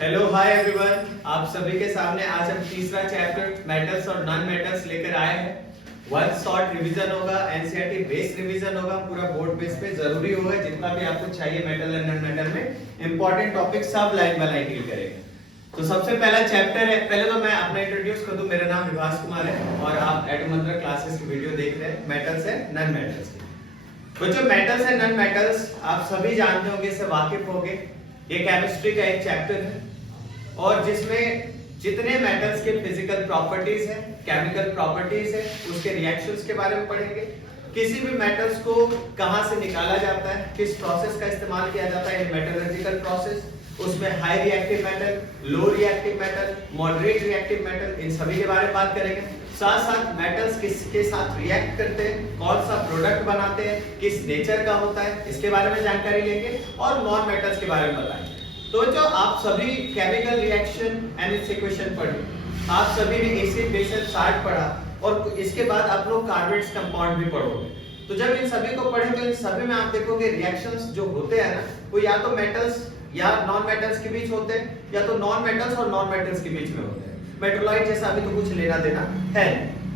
Hello hi everyone, आप सभी के सामने आज हम तीसरा चैप्टर मेटल्स और नॉन मेटल्स लेकर आए हैं। वन शॉर्ट रिवीजन होगा, एनसीईआरटी बेस्ड रिवीजन होगा, पूरा बोर्ड बेस पे जरूरी होगा। जितना भी आपको चाहिए मेटल और नॉन मेटल में इंपॉर्टेंट टॉपिक सब लाइन बाय लाइन डील करेंगे। तो सबसे पहला चैप्टर है, पहले तो मैं अपना इंट्रोड्यूस कर दूं। मेरा नाम विकास कुमार है और आप एडमंत्रा क्लासेस की वीडियो देख रहे हैं मेटल्स है नॉन मेटल्स की। बच्चों मेटल्स एंड नॉन मेटल्स आप सभी जानते होंगे, इससे वाकिफ होंगे। ये केमिस्ट्री का एक चैप्टर है और जिसमें जितने मेटल्स के फिजिकल प्रॉपर्टीज हैं, केमिकल प्रॉपर्टीज हैं, उसके रिएक्शंस के बारे में पढ़ेंगे। किसी भी मेटल्स को कहां से निकाला जाता है, किस प्रोसेस का इस्तेमाल किया जाता है, मेटलर्जिकल प्रोसेस, उसमें high reactive metal, low reactive metal, moderate reactive metal, इन सभी के बारे में बात करेंगे। साथ साथ मेटल्स किसके साथ रिएक्ट करते हैं, कौन सा प्रोडक्ट बनाते हैं, किस नेचर का होता है, इसके बारे में जानकारी लेंगे और नॉन मेटल्स के बारे में बताएंगे। तो जो आप सभी chemical reaction and it's equation पढ़े, आप सभी ने एसिड बेस एंड साल्ट पढ़ा और इसके बाद आप लोग कार्बोनेट्स कंपाउंड भी पढ़ोगे। तो जब इन सभी को पढ़े तो इन सभी में आप देखोगे रिएक्शंस जो होते हैं ना, वो या तो मेटल्स या नॉन मेटल्स के बीच होते हैं, या तो नॉन मेटल्स और नॉन मेटल्स के बीच में होते हैं। मेट्रोलाइट जैसा अभी तो कुछ लेना देना है।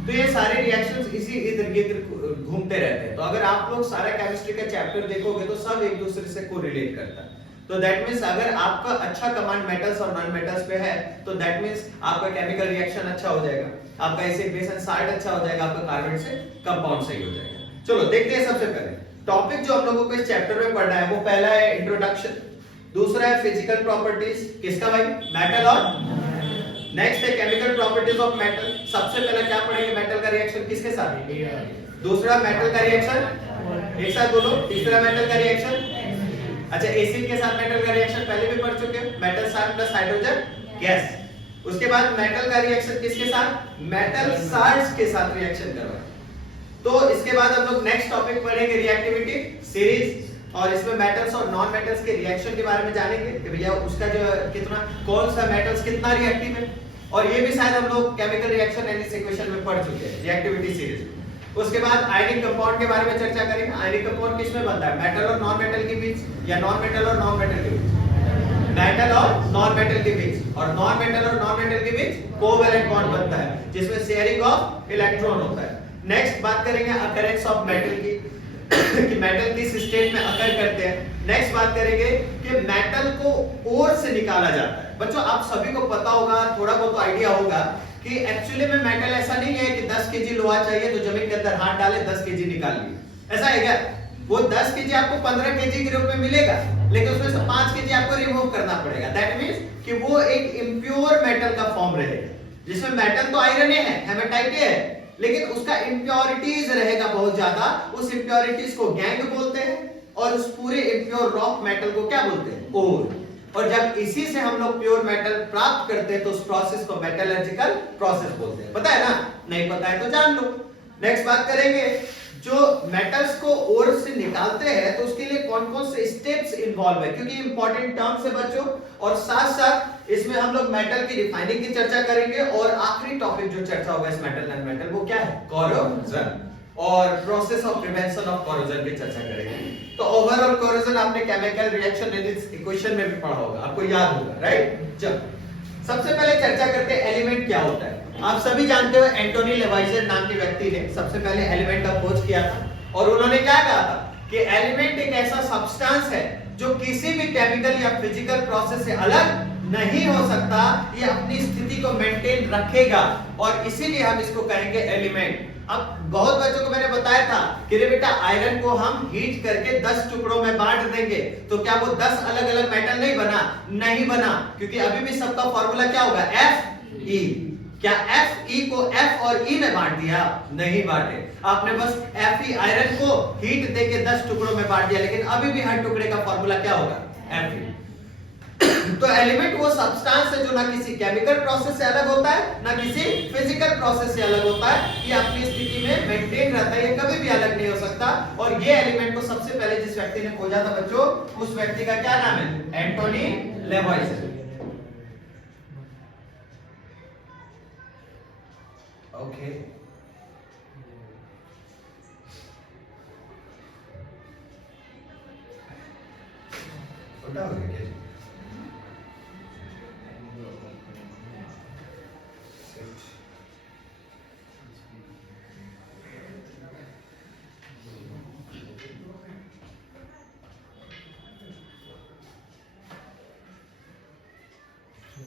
तो ये सारे रिएक्शंस इसी इधर गिर्द घूमते रहते हैं। तो अगर आप लोग सारा केमिस्ट्री का चैप्टर देखोगे तो सब एक दूसरे से कोरिलेट करता है। तो दैट मींस अगर आपका अच्छा कमांड मेटल्स और नॉन मेटल्स पे है तो दैट मींस आपका केमिकल रिएक्शन अच्छा हो जाएगा, आपका एसिड बेस एंड साल्ट अच्छा हो जाएगा, आपका कार्बन से कंपाउंड सही हो जाएगा। चलो देखते हैं। सबसे पहले टॉपिक जो हम लोगों को इस चैप्टर में पढ़ना है वो पहला है इंट्रोडक्शन, दूसरा है फिजिकल प्रॉपर्टीज, किसका भाई, मेटल और नेक्स्ट है केमिकल प्रॉपर्टीज ऑफ मेटल। सबसे पहले क्या पढ़ेंगे, मेटल का रिएक्शन किसके साथ, दूसरा मेटल का रिएक्शन, एक साथ बोलो, तीसरा मेटल का रिएक्शन। अच्छा, एसिड के साथ मेटल का रिएक्शन पहले भी पढ़ चुके हैं, metal salt plus hydrogen gas. उसके बाद मेटल का रिएक्शन किसके साथ, मेटल साल्ट्स के साथ रिएक्शन करवाएं। तो इसके बाद हम लोग नेक्स्ट टॉपिक पढ़ेंगे रिएक्टिविटी सीरीज, और इसमें मेटल्स और नॉन मेटल्स के रिएक्शन के बारे में जानेंगे कि भैया उसका जो कितना, कौन सा मेटल्स कितना रिएक्टिव है। और ये भी शायद हम लोग केमिकल रिएक्शन एंड इस इक्वेशन में पढ़ चुके हैं, रिएक्टिविटी सीरीज। उसके बाद आयनिक कंपाउंड के बारे में चर्चा करेंगे। आयनिक कंपाउंड किसमें बनता है, मेटल और नॉन मेटल के बीच, या नॉन मेटल और नॉन मेटल के बीच, मेटल और नॉन मेटल के बीच, और नॉन मेटल और नॉन मेटल के बीच कोवैलेंट बॉन्ड बनता है जिसमें शेयरिंग ऑफ इलेक्ट्रॉन होता है। नेक्स्ट बात करेंगे अकरेंस ऑफ मेटल की कि मेटल किस स्टेट में अकर करते हैं। नेक्स्ट बात करेंगे कि मेटल को ओर से निकाला जाता है। बच्चों आप सभी को पता होगा, थोड़ा बहुत आइडिया होगा कि एक्चुअली में मेटल ऐसा नहीं है कि 10 केजी लोहा चाहिए तो जमीन के अंदर हाथ डाले 10 केजी निकाल लिए, ऐसा है क्या? वो 10 केजी आपको 15 केजी के रूप में मिलेगा, लेकिन उसमें से 5 केजी आपको रिमूव करना पड़ेगा। दैट मींस कि वो एक इम्प्योर मेटल का फॉर्म रहेगा, जिसमें मेटल तो आयरन है, हेमेटाइट है, लेकिन उसका इम्प्योरिटीज रहेगा बहुत ज्यादा। उस इम्प्योरिटीज को गैंग बोलते हैं और उस पूरे इम्प्योर रॉक मेटल को क्या बोलते हैं, ओर। और जब इसी से हम लोग प्योर मेटल प्राप्त करते हैं तो उस प्रोसेस को मेटलर्जिकल प्रोसेस बोलते हैं। पता है ना? नहीं पता है तो जान लो। नेक्स्ट बात करेंगे, जो मेटल्स को ओर से निकालते हैं तो उसके लिए कौन कौन से स्टेप्स इन्वॉल्व है, क्योंकि इंपॉर्टेंट टर्म्स है बच्चों। और साथ साथ इसमें हम लोग मेटल की रिफाइनिंग की चर्चा करेंगे, और आखिरी टॉपिक जो चर्चा होगा इस मेटल एंड मेटल वो क्या है, कोरोजन, और process of prevention of corrosion की चर्चा करेंगे। तो ओवरऑल कोरोजन आपने chemical reaction and it's equation में भी पढ़ा होगा, आपको याद होगा, राइट? चलो सबसे पहले चर्चा करते हैं एलिमेंट क्या होता है। आप सभी जानते हो एंटोनी लेवाइजर नाम के व्यक्ति ने सबसे पहले एलिमेंट का खोज किया था, और उन्होंने क्या कहा था कि एलिमेंट एक ऐसा सब्सटेंस है जो किसी भी केमिकल या फिजिकल प्रोसेस से अलग नहीं हो सकता, ये अपनी स्थिति को मेंटेन रखेगा, और इसीलिए हम इसको कहेंगे एलिमेंट। अब बहुत बच्चों को मैंने बताया था कि रे बेटा आयरन को हम हीट करके 10 टुकड़ों में बांट देंगे तो क्या वो 10 अलग अलग मेटल नहीं बना? नहीं बना, क्योंकि अभी भी सबका फॉर्मूला क्या होगा, Fe। क्या Fe को F और E में बांट दिया? नहीं बांटे, आपने बस Fe आयरन को हीट देके 10 टुकड़ों में बांट दिया, लेकिन अभी भी हर टुकड़े का फॉर्मूला क्या होगा, Fe। तो एलिमेंट वो सब्सटेंस है जो ना किसी केमिकल प्रोसेस से अलग होता है, ना किसी फिजिकल प्रोसेस से अलग होता है, ये अपनी स्थिति में मेंटेन रहता है, ये कभी भी अलग नहीं हो सकता। और ये एलिमेंट को सबसे पहले जिस व्यक्ति ने खोजा था बच्चों, उस व्यक्ति का क्या नाम है, एंटोनी लेवाइजर। ओके उल्टा हो गया क्या? देखो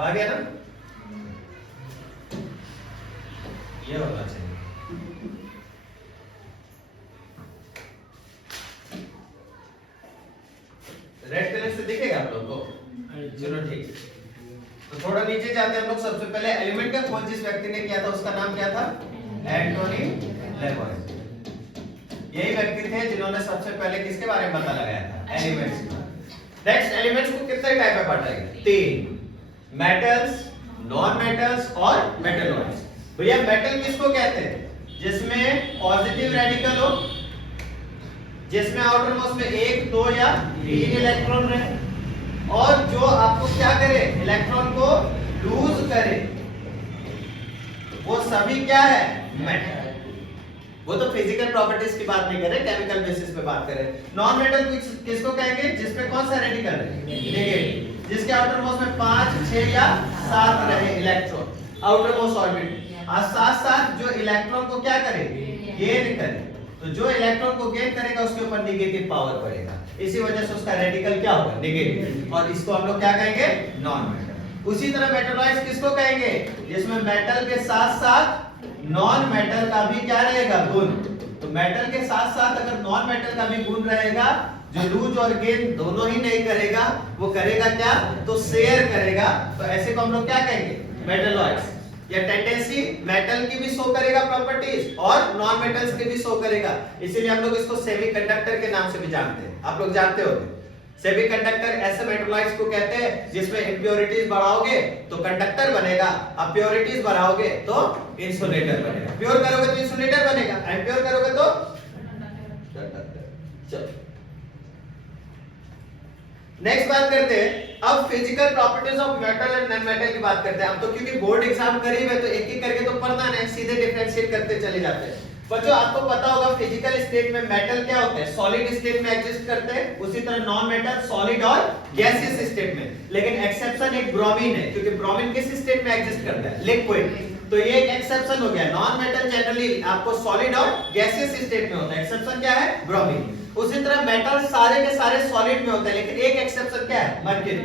आ गया ना, ये होना चाहिए। रेड कलर से दिखेगा आप लोग को? चलो ठीक। तो थोड़ा नीचे जाते हैं हम लोग। सबसे पहले एलिमेंट का खोज जिस व्यक्ति ने किया था उसका नाम क्या था? एंटोनी लेवॉइस। यही व्यक्ति थे जिन्होंने सबसे पहले किसके बारे में पता लगाया था? एलिमेंट्स। नेक्स्ट, एलिमेंट्स को कितने टाइप में बांटा गया? 3, मेटल्स, नॉन मेटल्स और मेटलॉइड्स। भैया मेटल किसको कहते हैं? जिसमें पॉजिटिव रेडिकल हो, जिसमें आउटर मोस्ट में 1, 2 या 3 इलेक्ट्रॉन रहे, और जो आपको क्या करे? इलेक्ट्रॉन को लूज करे, वो सभी क्या है? मेटल। वो तो फिजिकल प्रॉपर्टीज की बात नहीं कर रहे, केमिकल बेसिस पे बात कर रहे। नॉन मेटल किसको कहेंगे? जिसमें कौन सा रेडिकल है? नेगेटिव। जिसके आउटर मोस्ट में 5, 6 या 7 रहे इलेक्ट्रॉन आउटर मोस्ट ऑर्बिट, और साथ साथ जो इलेक्ट्रॉन को क्या करे? गेन करे। तो जो इलेक्ट्रॉन को गेन करेगा उसके ऊपर नेगेटिव पावर पड़ेगा, इसी वजह से उसका रेडिकल क्या होगा? नेगेटिव। और इसको हम लोग क्या कहेंगे? Non metal. उसी तरह मेटलॉइड्स किसको कहेंगे? जिसमें मेटल के साथ साथ नॉन मेटल का भी क्या रहेगा? गुण। तो मेटल के साथ साथ अगर नॉन मेटल का भी गुण रहेगा, जो लूज और गेन दोनों ही नहीं करेगा, वो करेगा क्या? तो शेयर करेगा। तो ऐसे को हम लोग क्या कहेंगे? मेटलॉइड्स। या टेंडेंसी मेटल की भी शो करेगा प्रॉपर्टीज और नॉन मेटल्स की भी शो करेगा, इसीलिए हम लोग इसको सेमीकंडक्टर के नाम से भी जानते हैं। आप लोग जानते हो सेमीकंडक्टर ऐसे मेटलॉइड्स को कहते हैं जिसमें इंप्योरिटीज बढ़ाओगे तो कंडक्टर बनेगा, अब प्योरिटीज बढ़ाओगे तो इंसुलेटर बनेगा। प्योर करोगे तो इंसुलेटर बनेगा, इम्प्योर करोगे तो कंडक्टर। चलो नेक्स्ट बात करते हैं। अब physical properties of metal and non metal की बात करते हैं। हम तो क्योंकि बोर्ड एग्जाम करीब है तो एक एक करके तो पढ़ना नहीं, सीधे डिफरेंशिएट करते चले जाते हैं। बच्चों आपको पता होगा फिजिकल स्टेट में मेटल क्या होते हैं? सॉलिड स्टेट में एग्जिस्ट करते हैं। उसी तरह नॉन मेटल सॉलिड और गैसियस स्टेट में। लेकिन एक्सेप्शन एक ब्रोमीन है, क्योंकि ब्रोमीन किस स्टेट में एग्जिस्ट करता है? लिक्विड। तो ये एक एक्सेप्शन हो गया। नॉन मेटल जनरली आपको सॉलिड और गैसियस स्टेट में होता है। एक्सेप्शन क्या है? ब्रोमीन। उसी तरह मेटल सारे के सारे सॉलिड में होते हैं, लेकिन एक एक्सेप्शन क्या है? मरकरी,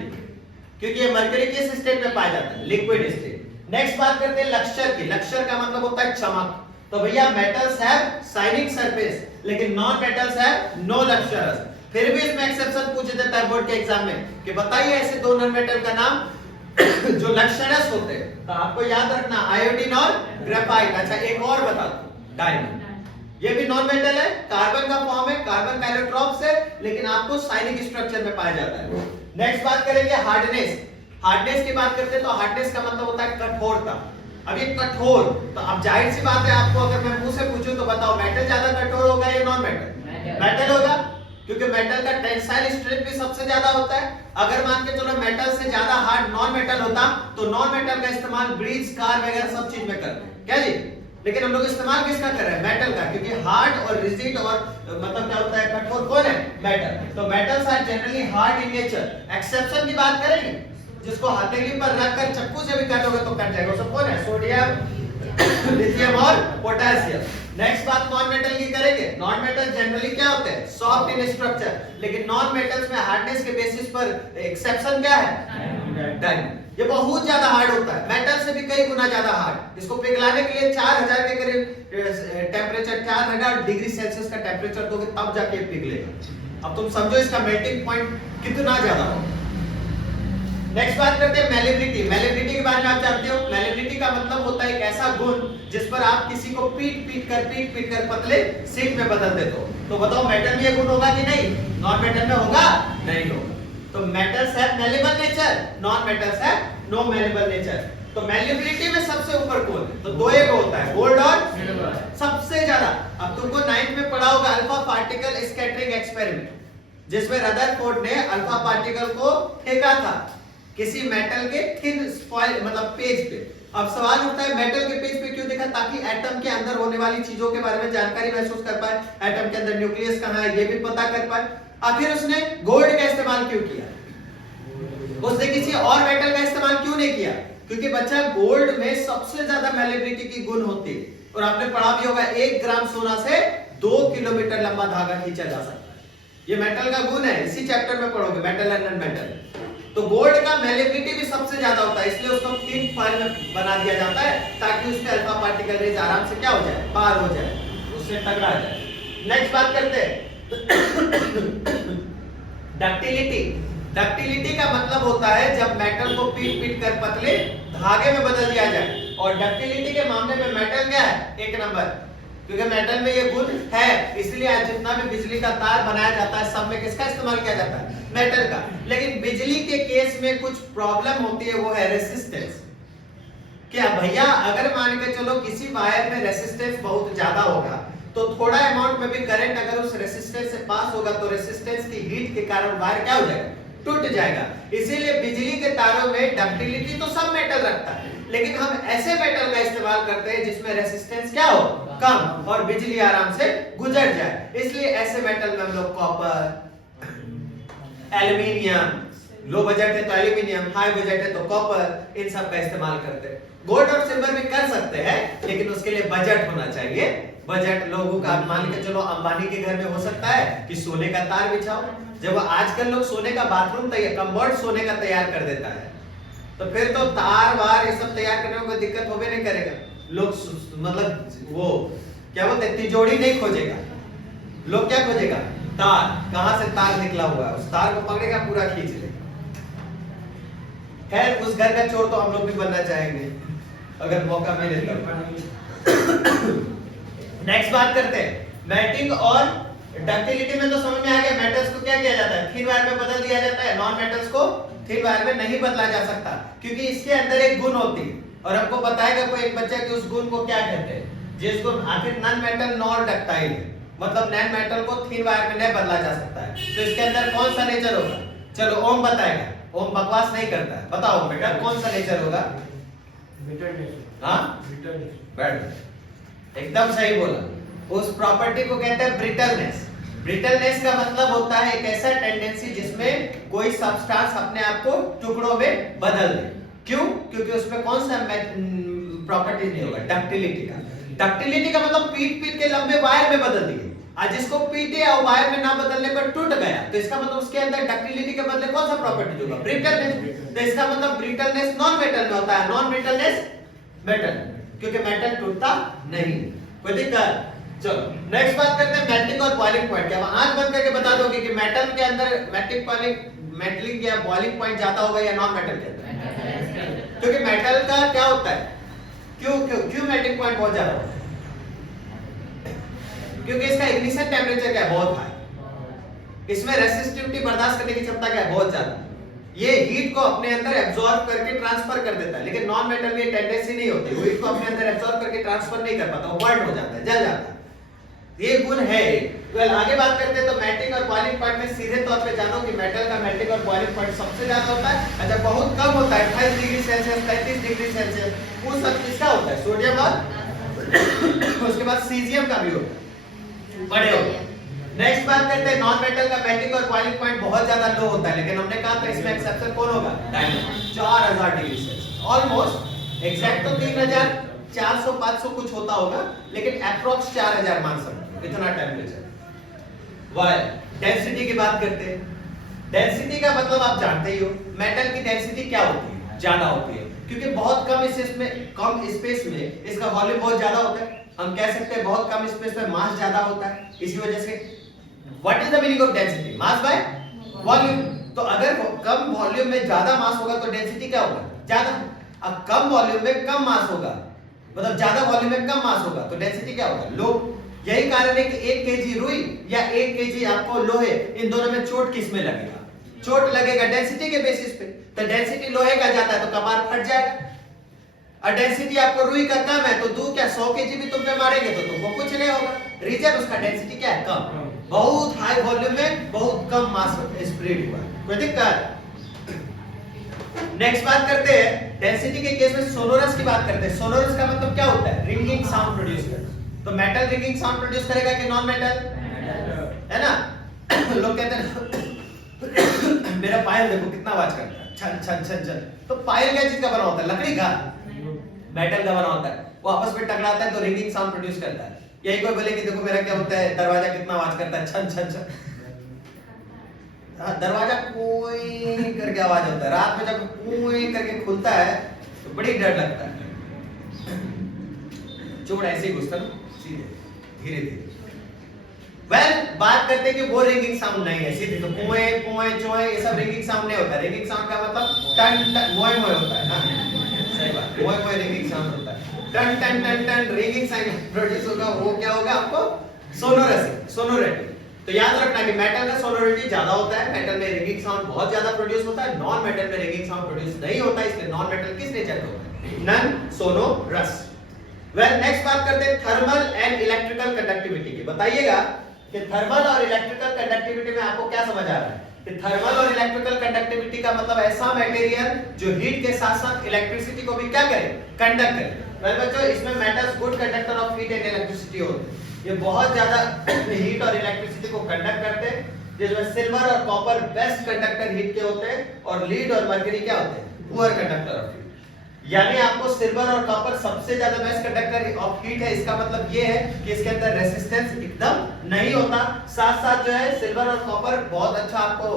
क्योंकि ये मरकरी किस स्टेट में पाया जाता है? Liquid state. नेक्स्ट बात करते हैं लक्ष्यर की। लक्ष्यर का मतलब होता है चमक। तो भैया मेटल्स हैव शाइनिंग सरफेस, लेकिन नॉन मेटल्स हैव नो लक्ष्यर्स। फिर भी इसमें एक्सेप्शन पूछ देता है बोर्ड के एग्जाम में कि बताइए ऐसे दो नॉन मेटल का नाम जो लक्ष्यरस होते हैं। तो आपको याद रखना आयोडीन और ग्रेफाइट। अच्छा एक और बता दो, डायमंड। ये भी नॉन मेटल है, कार्बन का फॉर्म है, कार्बन का इलेक्ट्रॉन्स है, लेकिन आपको शाइनिंग स्ट्रक्चर में पाया जाता है। नेक्स्ट बात करेंगे हार्डनेस। हार्डनेस की बात करते हैं तो हार्डनेस का मतलब होता है कठोरता। अब ये कठोर, तो अब जाहिर सी बात है आपको अगर मैं मुंह से पूछूं तो बताओ मेटल ज्यादा कठोर होगा या नॉन मेटल? मेटल होगा, क्योंकि मेटल का टेंसाइल स्ट्रेंथ भी सबसे ज्यादा होता है। अगर मान के चलो मेटल से ज्यादा हार्ड नॉन मेटल होता तो नॉन मेटल का इस्तेमाल ब्रिज, कार वगैरह सब चीज में करते हैं, क्या जी? लेकिन हम लोग इस्तेमाल किसका कर रहे हैं? मेटल का, क्योंकि हार्ड और रिजिड और मतलब क्या होता है? कठोर कौन है? मेटल। तो metals are generally hard in nature. Exception की बात करेंगे, जिसको हथेली पर रखकर चक्कू से भी काटोगे तो कट जाएगा, सब कौन है? सोडियम, लिथियम और पोटेशियम। नेक्स्ट बात नॉन मेटल की करेंगे। नॉन मेटल जनरली क्या होते हैं? सॉफ्ट इन स्ट्रक्चर, लेकिन नॉन मेटल्स में हार्डनेस के बेसिस पर एक्सेप्शन क्या है? डायमंड। ये बहुत ज्यादा हार्ड होता है, मेटल से भी कई गुना ज्यादा हार्ड। इसको पिघलाने के लिए 4000 के करीब टेंपरेचर, 4000 डिग्री सेल्सियस का टेंपरेचर दोगे तब जाके पिघलेगा। अब तुम समझो इसका मेल्टिंग पॉइंट कितना ज्यादा हो। नेक्स्ट बात करते हैं मैलिबिलिटी। मैलिबिलिटी के बारे में आप जानते हो? मैलिबिलिटी का मतलब होता है एक ऐसा गुण जिस पर आप किसी को पीट पीट कर पतले सीट में बदल देते हो। तो बताओ मेटल में ये गुण होगा कि नहीं? नॉन मेटल में होगा? नहीं होगा। तो metals have malleable nature, non metals have no malleable nature. तो मैलिबिलिटी में सबसे ऊपर कौन है? तो दो एक होता है, गोल्ड और सिल्वर। सबसे ज्यादा अब तुमको 9th में पढ़ा होगा अल्फा पार्टिकल स्कैटरिंग एक्सपेरिमेंट, जिसमें रदरफोर्ड ने अल्फा पार्टिकल को फेंका था किसी मेटल के थिन फॉइल मतलब पेज पे। अब सवाल उठता है मेटल के पेज पे क्यों देखा? ताकि एटम के अंदर होने वाली चीजों के बारे में जानकारी महसूस कर पाए, एटम के अंदर न्यूक्लियस कहां है ये भी पता कर पाए। आखिर उसने गोल्ड का इस्तेमाल क्यों किया? उसने किसी और मेटल का नहीं किया? क्योंकि बच्चा गोल्ड में सबसे ज्यादा मैलिबिलिटी की गुण होती है, और आपने पढ़ा भी होगा 1 ग्राम सोना से 2 किलोमीटर लंबा धागा खींचा जा सकता है। ये मेटल का गुण है, इसी चैप्टर में पढ़ोगे, मेटल एंड नॉन मेटल। तो गोल्ड का मैलिबिलिटी भी सबसे ज्यादा होता है, इसलिए उसको थिन फॉइल में बना दिया जाता है ताकि उसके अल्फा पार्टिकल रेज आराम से क्या हो जाए, पार हो जाए, उससे टकरा जाए। नेक्स्ट बात करते हैं डक्टिलिटी। डक्टिलिटी का मतलब होता है जब मेटल को पीट पीट कर पतले धागे में बदल दिया जाए, और डक्टिलिटी के मामले में मेटल क्या है, 1 नंबर, क्योंकि मेटल में ये गुण है, इसलिए आज जितना भी बिजली का तार बनाया जाता है सब में किसका इस्तेमाल किया जाता है, मेटल का। लेकिन बिजली के केस में कुछ प्रॉब्लम होती है, वो है रेसिस्टेंस। क्या भैया, अगर मान के चलो किसी वायर में रेसिस्टेंस बहुत ज्यादा होगा, तो थोड़ा अमाउंट में भी करंट अगर उस रेसिस्टेंस से पास होगा तो रेसिस्टेंस की हीट के कारण वायर क्या हो जाएगा, टूट जाएगा। इसीलिए बिजली के तारों में डक्टिलिटी तो सब मेटल रखता है, लेकिन हम ऐसे मेटल का इस्तेमाल करते हैं जिसमें रेसिस्टेंस क्या हो, कम, और बिजली आराम से गुजर जाए। इसलिए ऐसे मेटल में हम लोग कॉपर, एल्युमिनियम, लो बजट है तो एल्युमिनियम, हाई बजट है तो कॉपर, इन सब का इस्तेमाल करते हैं। गोल्ड और सिल्वर भी कर सकते हैं, लेकिन उसके लिए बजट होना चाहिए। बजट लोगों का, मान के चलो अंबानी के घर में हो सकता है कि सोने का तार बिछाओ, जब आजकल लोग सोने का बाथरूम तैयार, कम्बर्ड सोने का तैयार कर देता है, तो फिर तो तार वार ये सब तैयार करने में कोई दिक्कत होबे नहीं करेगा। लोग मतलब वो क्या बोलते हैं, तिजोरी नहीं खोजेगा, लोग क्या खोजेगा, तार, कहां से तार निकला हुआ है, उस तार को पकड़ेगा, पूरा खींच लेगा। खैर, उस घर का चोर तो हम लोग भी बनना चाहेंगे अगर मौका मिले तो। नेक्स्ट बात करते हैं मेल्टिंग और डक्टिलिटी में तो समझ में आ गया, मेटल्स को क्या किया जाता है, थिन वायर में बदल दिया जाता है, नॉन मेटल्स को थिन वायर में नहीं बदला जा सकता, क्योंकि इसके अंदर एक गुण होती है, और हमको बताएगा कोई एक बच्चा कि उस गुण को क्या कहते हैं, जिसको आखिर नॉन मेटल नॉन डक्टाइल है, मतलब नॉन मेटल को थिन वायर में नहीं बदला जा सकता है। तो इसके अंदर कौन सा नेचर होगा, चलो ओम बताएगा, ओम बकवास नहीं करता है, बताओ बेटा कौन सा नेचर होगा, एकदम सही बोला, उस प्रॉपर्टी को कहते हैं ब्रिटलनेस। ब्रिटलनेस का मतलब होता है एक ऐसा टेंडेंसी जिसमें कोई सब्सटेंस अपने आप को टुकड़ों में बदल दे। क्यों? क्योंकि उसमें कौन सा प्रॉपर्टी नहीं होगा, डक्टिलिटी का। डक्टिलिटी का मतलब पीट पीट के लंबे वायर में बदल दिए, आज जिसको पीटे और वायर में ना बदलने पर टूट गया, तो इसका मतलब उसके अंदर डक्टिलिटी के बदले कौन सा प्रॉपर्टी होगा, ब्रिटलनेस। तो इसका मतलब ब्रिटलनेस नॉन मेटल में होता है, नॉन ब्रिटलनेस मेटल, क्योंकि मेटल टूटता नहीं। कोई दिक्कत? चलो नेक्स्ट बात करते हैं मेल्टिंग और बॉइलिंग पॉइंट। क्या आंख बंद करके बता दोगे कि मेटल के अंदर मेटलिंग या बॉइलिंग पॉइंट ज्यादा होगा या नॉन मेटल के अंदर? क्योंकि मेटल का क्या होता है, क्यों मेल्टिंग पॉइंट बहुत ज्यादा होता है? क्योंकि इसका इग्निशन टेम्परेचर क्या है, बहुत हाई, इसमें रेसिस्टिविटी बर्दाश्त करने की क्षमता क्या है, बहुत ज्यादा, ये हीट को अपने अंदर एब्जॉर्ब करके ट्रांसफर कर देता है। लेकिन नॉन मेटल में टेंडेंसी नहीं होती, वो हीट को अपने अंदर एब्जॉर्ब करके ट्रांसफर नहीं कर पाता, वो बर्न हो जाता है, जल जाता है, ये गुण है। वेल आगे बात करते हैं तो मेल्टिंग और बॉइलिंग पॉइंट में सीधे तौर पे जानो कि मेटल का मेल्टिंग और बॉइलिंग पॉइंट सबसे ज्यादा होता है, अच्छा बहुत कम होता है 28 डिग्री सेल्सियस 33 डिग्री सेल्सियस, वो सब किसका होता है, सोडियम और उसके बाद सीजियम का भी होता है, बड़े होते हैं। नेक्स्ट बात करते हैं नॉन मेटल का मेल्टिंग और बॉइलिंग पॉइंट बहुत ज्यादा लो होता है, लेकिन हमने कहा था इसमें एक्सेप्शन कौन होगा, diamond, 4000 degree Celsius, almost exact तो 3400 500 कुछ होता होगा, लेकिन अप्रॉक्स 4000 मान सकते हैं, इतना टेंपरेचर। वाई डेंसिटी की बात करते हैं, डेंसिटी का मतलब आप जानते ही हो, मेटल की डेंसिटी क्या होती है, ज्यादा होती है, क्योंकि बहुत कम स्पेस में इसका वॉल्यूम बहुत ज्यादा होता है। हम कह सकते हैं बहुत कम स्पेस में मास ज्यादा होता है, इसी वजह से what is the meaning of density, mass by volume. तो अगर कम वॉल्यूम में ज्यादा मास होगा तो डेंसिटी क्या होगा, ज्यादा। अब कम वॉल्यूम में कम मास होगा, मतलब ज्यादा वॉल्यूम में कम मास होगा तो डेंसिटी क्या होगा, लो। यही कारण है कि 1 केजी रुई या 1 केजी आपको लोहे, इन दोनों में चोट किस में लगेगा, चोट लगेगा डेंसिटी के बेसिस पे। तो डेंसिटी लोहे का जाता है तो कपार फट जाएगा, और डेंसिटी आपको रुई का कम है तो 100 केजी भी तुम पे मारेंगे तो तुमको कुछ नहीं होगा, रीजन उसका डेंसिटी क्या है, कम। बहुत हाई वॉल्यूम में बहुत कम मास स्प्रेड हुआ, कोई दिक्कत? नेक्स्ट बात करते हैं डेंसिटी के केस में सोनोरस की बात करते हैं। सोनोरस का मतलब क्या होता है, रिंगिंग साउंड प्रोड्यूस करना। तो मेटल रिंगिंग साउंड प्रोड्यूस करेगा कि नॉन मेटल, है ना? लोग कहते हैं मेरा पायल देखो कितना आवाज करता है, छन छन छन छन। तो पायल क्या चीज का बना होता है? लकड़ी का, मेटल का बना होता है। वो आपस में टकराता है तो रिंगिंग साउंड प्रोड्यूस करता है। यही कोई बोले कि देखो मेरा क्या होता है, दरवाजा कितना आवाज करता है, छन छन छन। दरवाजा कोई करके आवाज होता है, रात में जब कोई करके खुलता है तो बड़ी डर लगता है। चुप ऐसे ही घुसता सीधे धीरे धीरे। बात करते हैं कि वो रिंगिंग साउंड नहीं है, सीधे तो कुए कुए चोए ये सब रिंगिंग साउंड नहीं होता। रिंगिंग साउंड का मतलब टन टन मोए मोए होता है ना, सही बात, मोए मोए रिंगिंग साउंड होता है। टन टन टन टन रिंगिंग साउंड प्रोड्यूस होगा, वो क्या होगा आपको? Sonorous, sonority. तो याद रखना कि मेटल का सोनोरिटी ज्यादा होता है, मेटल में रिंगिंग साउंड बहुत ज्यादा प्रोड्यूस होता है, नॉन मेटल में रिंगिंग साउंड प्रोड्यूस नहीं होता है। इसलिए नॉन मेटल किस नेचर का होता है? None sonorous. नेक्स्ट बात करते हैं थर्मल एंड इलेक्ट्रिकल कंडक्टिविटी की। बताइएगा कि थर्मल और इलेक्ट्रिकल कंडक्टिविटी में आपको क्या समझ आ रहा है? कि थर्मल और इलेक्ट्रिकल कंडक्टिविटी का मतलब ऐसा मटेरियल जो हीट के साथ साथ इलेक्ट्रिसिटी को भी क्या करे? कंडक्ट करे। वेल बच्चों, इसमें metals good conductor of heat and electricity होते हैं। ये बहुत ज्यादा हीट और इलेक्ट्रिसिटी को कंडक्ट करते हैं, जिसमें सिल्वर और कॉपर बेस्ट कंडक्टर हीट के होते हैं और लीड और मरकरी क्या होते हैं? Poor conductor of heat. यानी आपको सिल्वर और कॉपर सबसे ज्यादा बेस्ट कंडक्टर ऑफ हीट है। इसका मतलब ये है कि इसके अंदर रेजिस्टेंस एकदम नहीं होता। साथ साथ जो है सिल्वर और कॉपर बहुत अच्छा आपको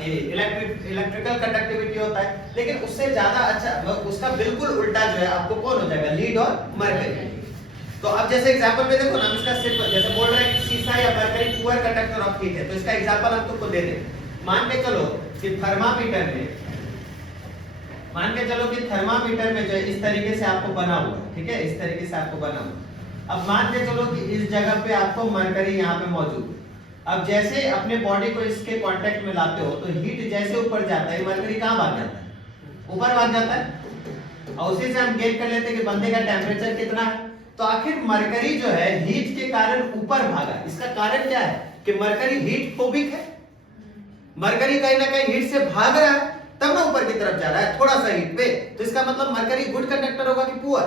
ये इलेक्ट्रिकल कंडक्टिविटी होता है, लेकिन उससे ज्यादा अच्छा उसका बिल्कुल उल्टा जो है आपको कौन हो जाएगा? लीड और मरकरी। तो अब जैसे एग्जांपल में देखो ना, हम इसका सिर्फ जैसे बोल रहे हैं कि सीसा या mercury poor conductor of heat है, तो इसका एग्जांपल हम तुमको दे दें। मान के चलो कि थर्मामीटर में जो है इस तरीके से आपको बना हुआ है, ठीक है, इस तरीके से आपको बना हुआ। अब मान के चलो कि इस जगह पे आपको मरकरी यहाँ पे मौजूद है। अब जैसे अपने बॉडी को इसके कांटेक्ट में लाते हो तो हीट जैसे ऊपर जाता है, मरकरी कहाँ भाग जाता है? ऊपर भाग जाता है। और उसी से हम गेज कर लेते हैं कि बंदे का टेम्परेचर कितना है। तो आखिर मरकरी जो है हीट के कारण ऊपर भागा, इसका कारण क्या है? कि मरकरी हीट फोबिक है। मरकरी कहीं ना कहीं हीट से भाग रहा है, तब ना ऊपर की तरफ जा रहा है थोड़ा सा हीट पे। तो इसका मतलब मरकरी गुड कंडक्टर होगा कि पुअर?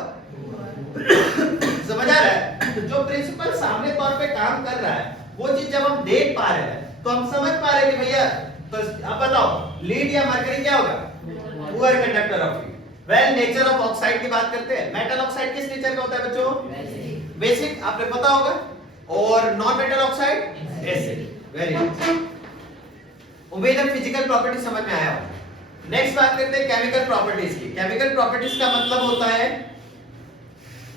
समझ आ रहा है? जो प्रिंसिपल सामने तौर पे काम कर रहा है वो चीज जब हम देख पा रहे हैं तो हम समझ पा रहे हैं कि भैया, तो अब बताओ लीड या मरकरी क्या होगा? Poor conductor of heat. Well, nature of oxide की बात करते हैं। मेटल ऑक्साइड किस नेचर का होता है बच्चों? बेसिक, आपने पता होगा। और non metal oxide acid. Very good, उम्मीद है फिजिकल प्रॉपर्टी समझ में आया होगा। नेक्स्ट बात करते हैं केमिकल प्रॉपर्टीज की। केमिकल प्रॉपर्टीज का मतलब होता है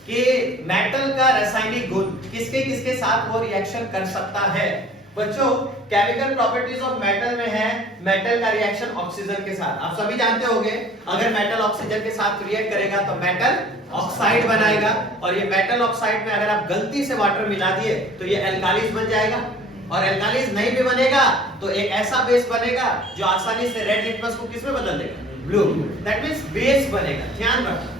कि मेटल का रासायनिक गुण किसके किसके साथ वो रिएक्शन कर सकता है। बच्चों, केमिकल प्रॉपर्टीज ऑफ मेटल में है मेटल का रिएक्शन ऑक्सीजन के साथ। आप सभी जानते होंगे अगर मेटल ऑक्सीजन के साथ रिएक्ट करेगा तो मेटल ऑक्साइड बनाएगा, और ये मेटल ऑक्साइड में अगर आप गलती से वाटर मिला दिए तो ये एल्कालीज बन जाएगा। और एल्कालीज नहीं भी बनेगा तो एक ऐसा बेस बनेगा जो आसानी से रेड लिटमस को किस में बदल देगा? ब्लू। दैट मींस बेस बनेगा, ध्यान रखना।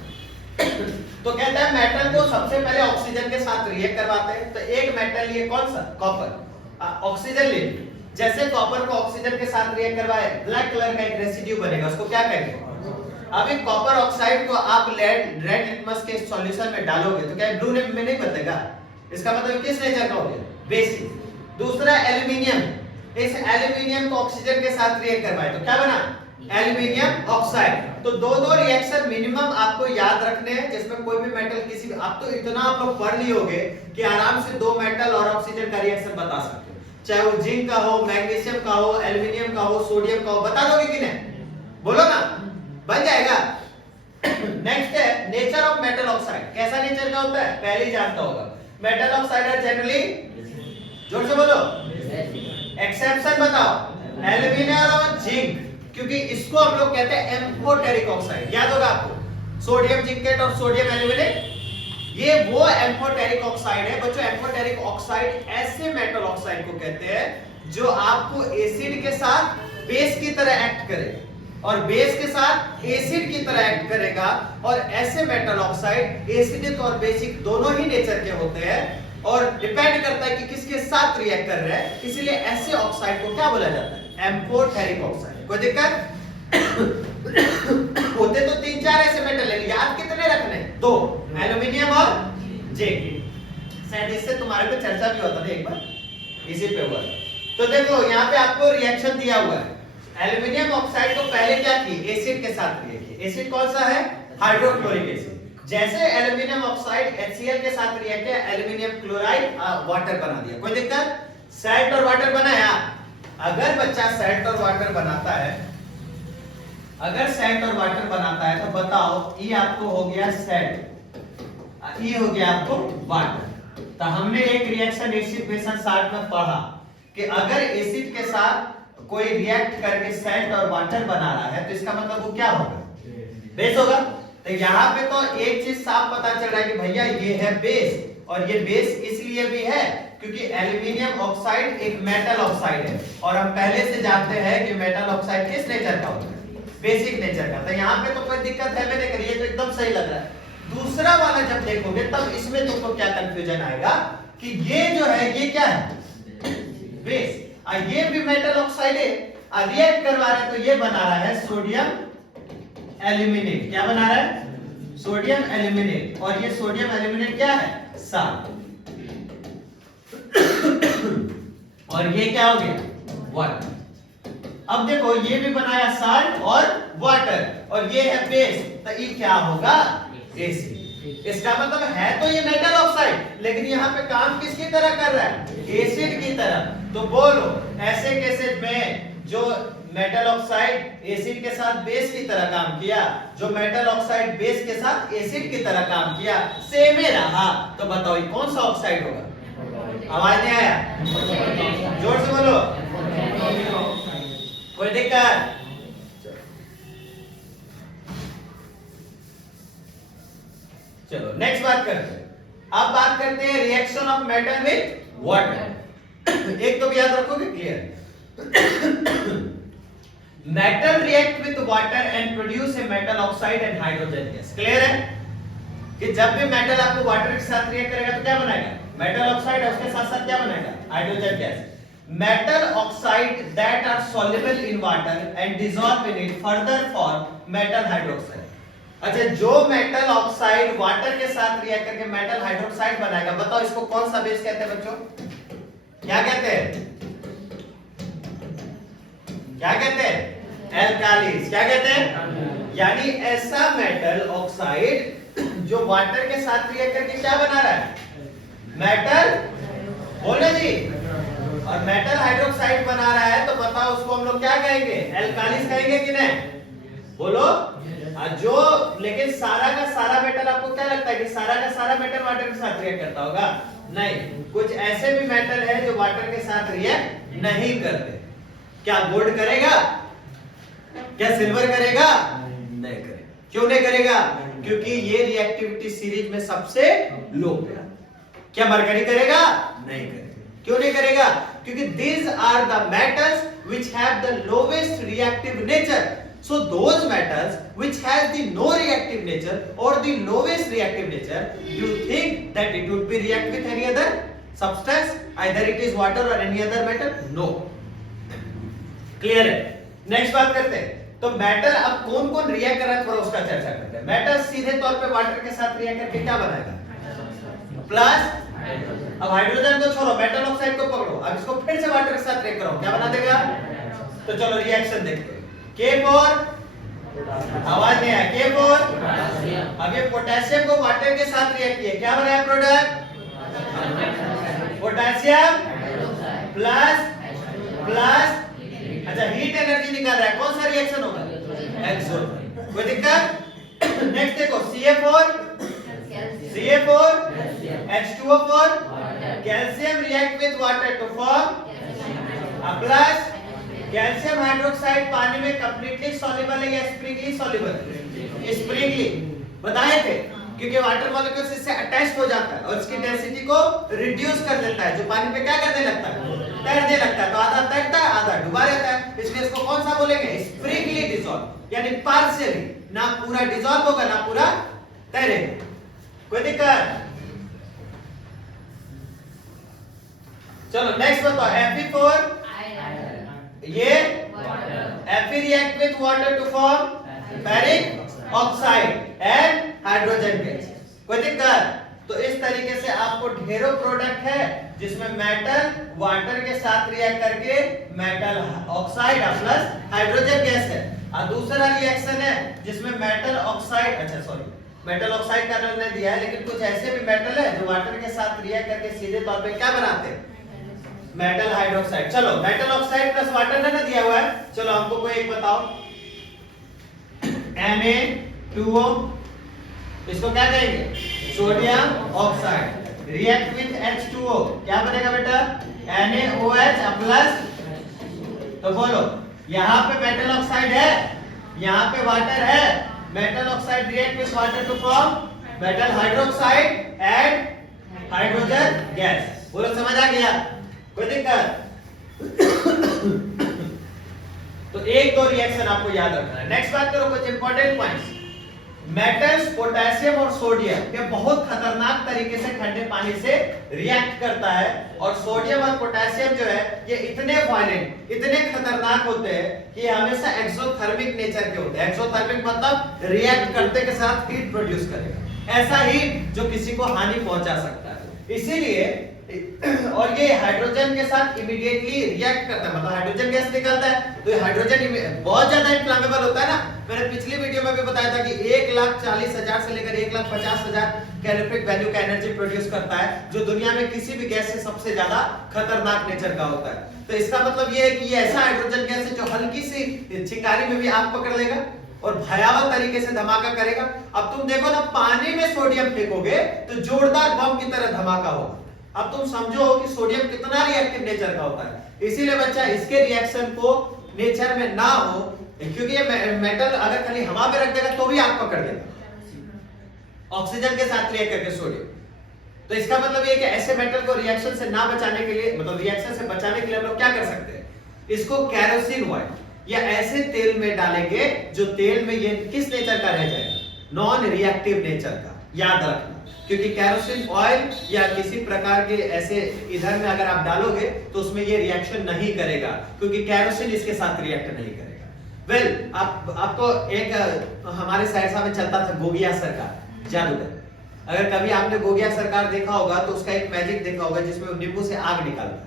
तो कहता है मेटल को सबसे पहले ऑक्सीजन के साथ रिएक्ट करवाते हैं। तो एक मेटल ये कौन सा? कॉपर। ऑक्सीजन ले, जैसे कॉपर को ऑक्सीजन के साथ रिएक्ट करवाए ब्लैक कलर का एक रेसिड्यू बनेगा, उसको क्या कहेंगे? अभी कॉपर ऑक्साइड को आप रेड लिटमस के सॉल्यूशन में डालोगे तो क्या ब्लू में नहीं बनेगा? इसका मतलब किस नेचर का हो गया? बेसिक। दूसरा एल्युमिनियम, इस एल्युमिनियम को ऑक्सीजन के साथ रिएक्ट करवाए तो क्या बना? Aluminium oxide. तो दो रिएक्शन मिनिमम आपको याद रखने हैं जिसमें कोई भी मेटल किसी, आप तो इतना आप लोग पढ़ लिए होंगे कि आराम से दो मेटल और ऑक्सीजन का रिएक्शन बता सकते हो, चाहे वो जिंक का हो, मैग्नीशियम का हो, एल्युमिनियम का हो, सोडियम का हो। बता दोगे कि नहीं? बोलो ना, बन जाएगा। नेक्स्ट है नेचर ऑफ मेटल ऑक्साइड। कैसा नेचर का होता है? पहले ही जानता होगा। मेटल ऑक्साइड आर जनरली, जोर से बोलो, एक्सेप्शन बताओ, एल्युमिनियम और जिंक, क्योंकि इसको हम लोग कहते हैं एम्फोटेरिक ऑक्साइड। याद होगा आपको, सोडियम जिंकेट और सोडियम एल्युमिनेट, ये वो एम्फोटेरिक ऑक्साइड है। बच्चों, एम्फोटेरिक ऑक्साइड ऐसे मेटल ऑक्साइड को कहते हैं जो आपको एसिड के साथ बेस की तरह एक्ट करे और बेस के साथ एसिड की तरह एक्ट करेगा। और ऐसे मेटल ऑक्साइड एसिडिक और बेसिक दोनों ही नेचर के होते हैं और डिपेंड करता है कि किसके साथ रिएक्ट कर रहा है। इसलिए ऐसे ऑक्साइड को क्या बोला जाता है? Amphoteric oxide. कोई दिक्कत? होते तो तीन चार ऐसे मेटल है, याद कितने रखने? दो, एल्युमिनियम और जिंक। शायद इससे तुम्हारे पे चर्चा भी होता था एक बार, इसी पे हुआ। तो देखो यहाँ पे आपको रिएक्शन दिया हुआ है, एल्युमिनियम ऑक्साइड को पहले क्या किए, एसिड के साथ रिएक्ट किए। एसिड कौन सा है, हाइड्रोक्लोरिक एसिड। जैसे एल्युमिनियम ऑक्साइड HCl के साथ रिएक्ट किया, एल्युमिनियम क्लोराइड वाटर बना दिया। कोई दिक्कत, सैल्ट और वाटर बनाया। अगर बच्चा सैल्ट और वाटर बनाता है, अगर सैल्ट और वाटर बनाता है तो बताओ, ये आपको हो गया सैल्ट, ये हो गया आपको वाटर। तो हमने एक reaction acid base and salt में पढ़ा कि अगर एसिड के साथ कोई रिएक्ट करके सैल्ट और वाटर बना रहा है तो इसका मतलब वो क्या होगा, बेस होगा। तो यहाँ पे तो एक चीज साफ पता चल रहा है कि भैया ये है बेस, और ये बेस इसलिए भी है क्योंकि एल्युमिनियम ऑक्साइड एक मेटल ऑक्साइड है, और हम पहले से जानते हैं कि मेटल ऑक्साइड किस नेचर का होता है, बेसिक नेचर का। तो यहाँ पे तो कोई दिक्कत है मैंने करी, ये तो एकदम सही लग रहा है। दूसरा वाला जब देखोगे तब इसमें तुमको क्या कंफ्यूजन आएगा कि ये जो है ये क्या है, बेस, और ये भी मेटल ऑक्साइड है, रिएक्ट करवा रहा है तो ये बना रहा है सोडियम एल्यूमिनेट। क्या बना रहा है, सोडियम एल्यूमिनेट, और ये सोडियम एल्यूमिनेट क्या है, साल्ट। और ये क्या हो गया, वाटर। अब देखो ये भी बनाया साल्ट और वाटर, और ये है बेस, तो ये क्या होगा, एसिड। इसका मतलब है तो ये मेटल ऑक्साइड, लेकिन यहाँ पे काम किसकी तरह कर रहा है, एसिड की तरह। तो बोलो ऐसे केसेस में जो मेटल ऑक्साइड एसिड के साथ बेस की तरह काम किया, जो मेटल ऑक्साइड बेस के साथ एसिड की तरह काम किया, सेम ही रहा, तो बताओ ये कौन सा ऑक्साइड होगा। आवाज नहीं आया, जोर से बोलो, कोई दिक्कत। चलो नेक्स्ट बात करते हैं। अब बात करते हैं reaction of metal with water. एक तो भी याद रखोगे, clear. Metal react with water and produce a metal oxide and hydrogen gas. Clear है कि जब भी मेटल आपको वाटर के साथ रिएक्ट करेगा तो क्या बनाएगा, मेटल ऑक्साइड, और उसके साथ साथ क्या बनाएगा, hydrogen gas. Metal oxide that are soluble in water and dissolve in it further form metal hydroxide। अच्छा, जो मेटल ऑक्साइड वाटर के साथ रिएक्ट करके मेटल हाइड्रोक्साइड बनाएगा, बताओ इसको कौन सा बेस कहते हैं बच्चों, क्या कहते हैं, क्या कहते हैं, एल्कालीज। क्या कहते हैं, यानी ऐसा मेटल ऑक्साइड जो वाटर के साथ रिएक्ट करके क्या बना रहा है, मेटल, बोले जी, और मेटल हाइड्रोक्साइड बना रहा है, तो बताओ उसको हम लोग क्या कहेंगे, एल्कालीज कहेंगे कि नहीं, बोलो। जो लेकिन सारा का सारा मेटल आपको क्या लगता है कि सारा का सारा मेटल वाटर के साथ रिएक्ट करता होगा, नहीं, कुछ ऐसे भी मेटल है जो वाटर के साथ रिएक्ट नहीं करते। क्या गोल्ड करेगा, क्या सिल्वर करेगा, नहीं करेगा। क्यों नहीं करेगा, क्योंकि ये रिएक्टिविटी सीरीज में सबसे लो है। क्या मरकरी करेगा, नहीं करेगा। क्यों नहीं करेगा, क्योंकि these are the metals which have the lowest reactive nature. So those metals which has the no reactive nature or the lowest reactive nature, you think that it would be react with any other substance, either it is water or any other metal? No. Clear है। Next बात करते हैं, तो metal अब कौन कौन react कर रहा है थोड़ा उसका चर्चा करते हैं। मेटल सीधे तौर पे वाटर के साथ रिएक्ट करके क्या बनाएगा, प्लस। अब हाइड्रोजन को छोड़ो, मेटल ऑक्साइड को पकड़ो, अब इसको फिर से वाटर के साथ रिएक्ट करो, क्या बना देगा। तो चलो रिएक्शन देखते हैं। K4, आवाज नहीं आया, K4। अब ये पोटेशियम को वाटर के साथ रिएक्ट किया, क्या बनाया प्रोडक्ट, पोटेशियम प्लस प्लस। अच्छा, हीट एनर्जी निकाल रहा है, कौन सा रिएक्शन होगा, एक्सो। कोई दिक्कत। नेक्स्ट देखो, CA4 H2O4, calcium react with water to form plus. Calcium hydroxide पानी में कंप्लीटली सॉल्युबल है या स्प्रिंगली सॉल्युबल, स्प्रिंगली बताए थे, क्योंकि वाटर मॉलिक्यूल्स इससे अटैच्ड हो जाता है और इसकी डेंसिटी को रिड्यूस कर देता है, जो पानी पे क्या करने लगता है, तैरने लगता है। तो आधा तैरता है, आधा डूबा रहता है, इसलिए इसको कौन सा बोलेंगे, स्प्रिंगली डिसॉल्व, यानी पार्शियली, ना पूरा डिसॉल्व होगा ना पूरा तैरेगा। कोई दिक्कत। चलो नेक्स्ट बताओ, Fe4, ये Fe react with water to form ferric oxide and hydrogen gas। कोई दिक्कत। तो इस तरीके से आपको ढेरों प्रोडक्ट है जिसमें मेटल वाटर के साथ रिएक्ट करके metal oxide plus hydrogen gas है, और दूसरा रिएक्शन है जिसमें मेटल ऑक्साइड, अच्छा सॉरी मेटल ऑक्साइड का नहीं दिया है, लेकिन कुछ ऐसे भी मेटल है जो वाटर के साथ रिएक्ट करके सीधे तौर पे क्या बनाते हैं, मेटल हाइड्रोक्साइड। चलो मेटल ऑक्साइड प्लस वाटर ने ना दिया हुआ है, चलो हमको कोई एक बताओ। Na2O, इसको क्या कहेंगे, sodium oxide, react with H2O, क्या बनेगा बेटा, NaOH प्लस। तो बोलो यहाँ पे मेटल ऑक्साइड है, यहाँ पे वाटर है, metal oxide react with water to form metal hydroxide and hydrogen gas. बोलो समझ आ गया, कोई दिक्कत? तो एक दो रिएक्शन आपको याद रखना है। नेक्स्ट बात करो कुछ इंपॉर्टेंट पॉइंट्स। मेटल्स पोटेशियम और सोडियम ये बहुत खतरनाक तरीके से ठंडे पानी से रिएक्ट करता है, और सोडियम और पोटेशियम जो है ये इतने वायलेंट, इतने खतरनाक होते हैं कि ये हमेशा एक्सोथर्मिक नेचर के होते हैं। एक्सोथर्मिक मतलब रिएक्ट करते के साथ हीट प्रोड्यूस करेगा, ऐसा हीट जो किसी को हानि पहुंचा सकता है। इसीलिए और ये हाइड्रोजन के साथ इमीडिएटली रिएक्ट करता है, मतलब हाइड्रोजन गैस निकलता है, तो ये हाइड्रोजन बहुत ज्यादा इन्फ्लेमेबल होता है ना। मैंने पिछली वीडियो में भी बताया था कि 1,40,000 से लेकर 1,50,000 कैलोरीफिक वैल्यू का एनर्जी प्रोड्यूस करता है, जो दुनिया में किसी भी गैस से सबसे ज्यादा खतरनाक नेचर का होता है। तो इसका मतलब ये है कि ये ऐसा हाइड्रोजन गैस है जो हल्की सी चिंगारी में भी आग पकड़ लेगा और भयावह तरीके से धमाका करेगा। अब तुम देखो ना, पानी में सोडियम फेंकोगे तो जोरदार बम की तरह धमाका होगा। अब तुम समझो कि सोडियम कितना रिएक्टिव नेचर का होता है। इसीलिए बच्चा इसके रिएक्शन को नेचर में ना हो, क्योंकि ये मेटल अगर खाली हवा में रख देगा तो भी आग पकड़ देगा ऑक्सीजन के साथ रिएक्ट करके सोडियम। तो इसका मतलब ये कि ऐसे मेटल को रिएक्शन से ना बचाने के लिए, मतलब रिएक्शन से बचाने के लिए हम लोग क्या कर सकते हैं, इसको कैरोसिन ऑयल या ऐसे तेल में डालेंगे जो तेल में ये किस नेचर का रह जाएगा, नॉन रिएक्टिव नेचर का। याद रखना, क्योंकि कैरोसिन ऑयल या किसी प्रकार के ऐसे इधर में अगर आप डालोगे तो उसमें ये रिएक्शन नहीं करेगा, क्योंकि कैरोसिन इसके साथ रिएक्ट नहीं करेगा। वेल, आपको एक हमारे साइड में चलता था गोगिया सरकार, जादूगर। अगर कभी आपने गोगिया सरकार देखा होगा तो उसका एक मैजिक देखा होगा जिसमें नींबू से आग निकालता है।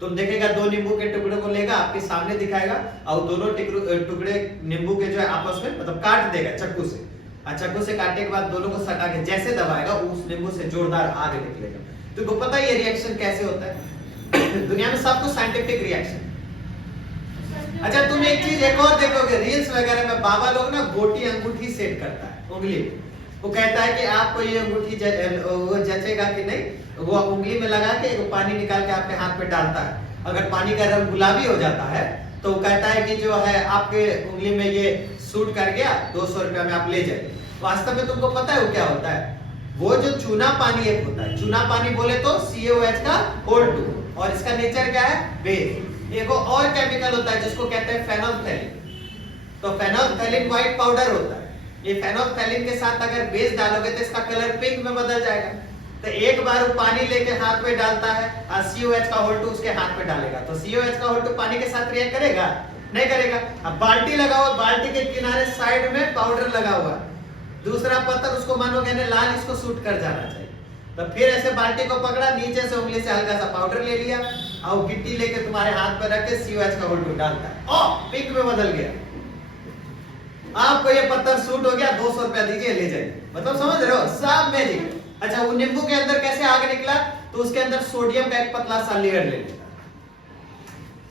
तुम देखेगा दो नींबू के टुकड़े को लेगा, आपके सामने दिखाएगा और दोनों टुकड़े नींबू के जो है आपस में मतलब काट देगा चाकू से, और चाकू से काटने के बाद दोनों को सटा के जैसे दबाएगा उस नींबू से जोरदार आग निकलेगा। तुमको पता है ये रिएक्शन कैसे होता है? दुनिया में सब कुछ साइंटिफिक रिएक्शन। अच्छा, तुम एक चीज एक और देखोगे रील्स वगैरह में, बाबा लोग ना गोटी अंगूठी सेट करता है उंगली में। वो कहता है कि आपको ये अंगूठी वो जचेगा कि नहीं, वो उंगली में लगा के पानी निकाल के आपके हाथ पे डालता है। अगर पानी का रंग गुलाबी हो जाता है तो वो कहता है कि जो है आपके उंगली में ये सूट कर गया, 200 रुपया में आप ले जाइए। वास्तव में तुमको पता है वो क्या होता है? वो जो चूना पानी एक होता है, चूना पानी बोले तो COH का होल 2, और इसका नेचर क्या है, बेस। एक और केमिकल होता है जिसको कहते हैं फेनोल्फथैलीन। तो फेनोल्फथैलीन व्हाइट पाउडर होता है। ये फेनोल्फथैलीन के साथ अगर बेस डालोगे तो इसका कलर पिंक में बदल जाएगा। तो एक बार वो पानी लेके हाथ में डालता है और COH का होल 2 उसके हाथ में डालेगा, तो COH का होल 2 पानी के साथ रिएक्ट करेगा? नहीं करेगा। अब बाल्टी लगाओ, बाल्टी के किनारे साइड में पाउडर लगा हुआ है, दूसरा पत्थर उसको मानोगे ने लाल, इसको सूट कर जाना चाहिए। तो फिर ऐसे बाल्टी को पकड़ा, नीचे से उंगली से हल्का सा पाउडर ले लिया और गिट्टी लेके तुम्हारे हाथ पर रख के COH का होल 2 डालता है, ओ पिंक में बदल गया। आपको ये पत्थर सूट हो गया, 200 रुपया दीजिए ले जाइए। मतलब समझ रहे हो, सब मैजिक। अच्छा, वो नींबू के अंदर कैसे आग निकला? तो उसके अंदर सोडियम का एक पतला सा लेयर ले लेता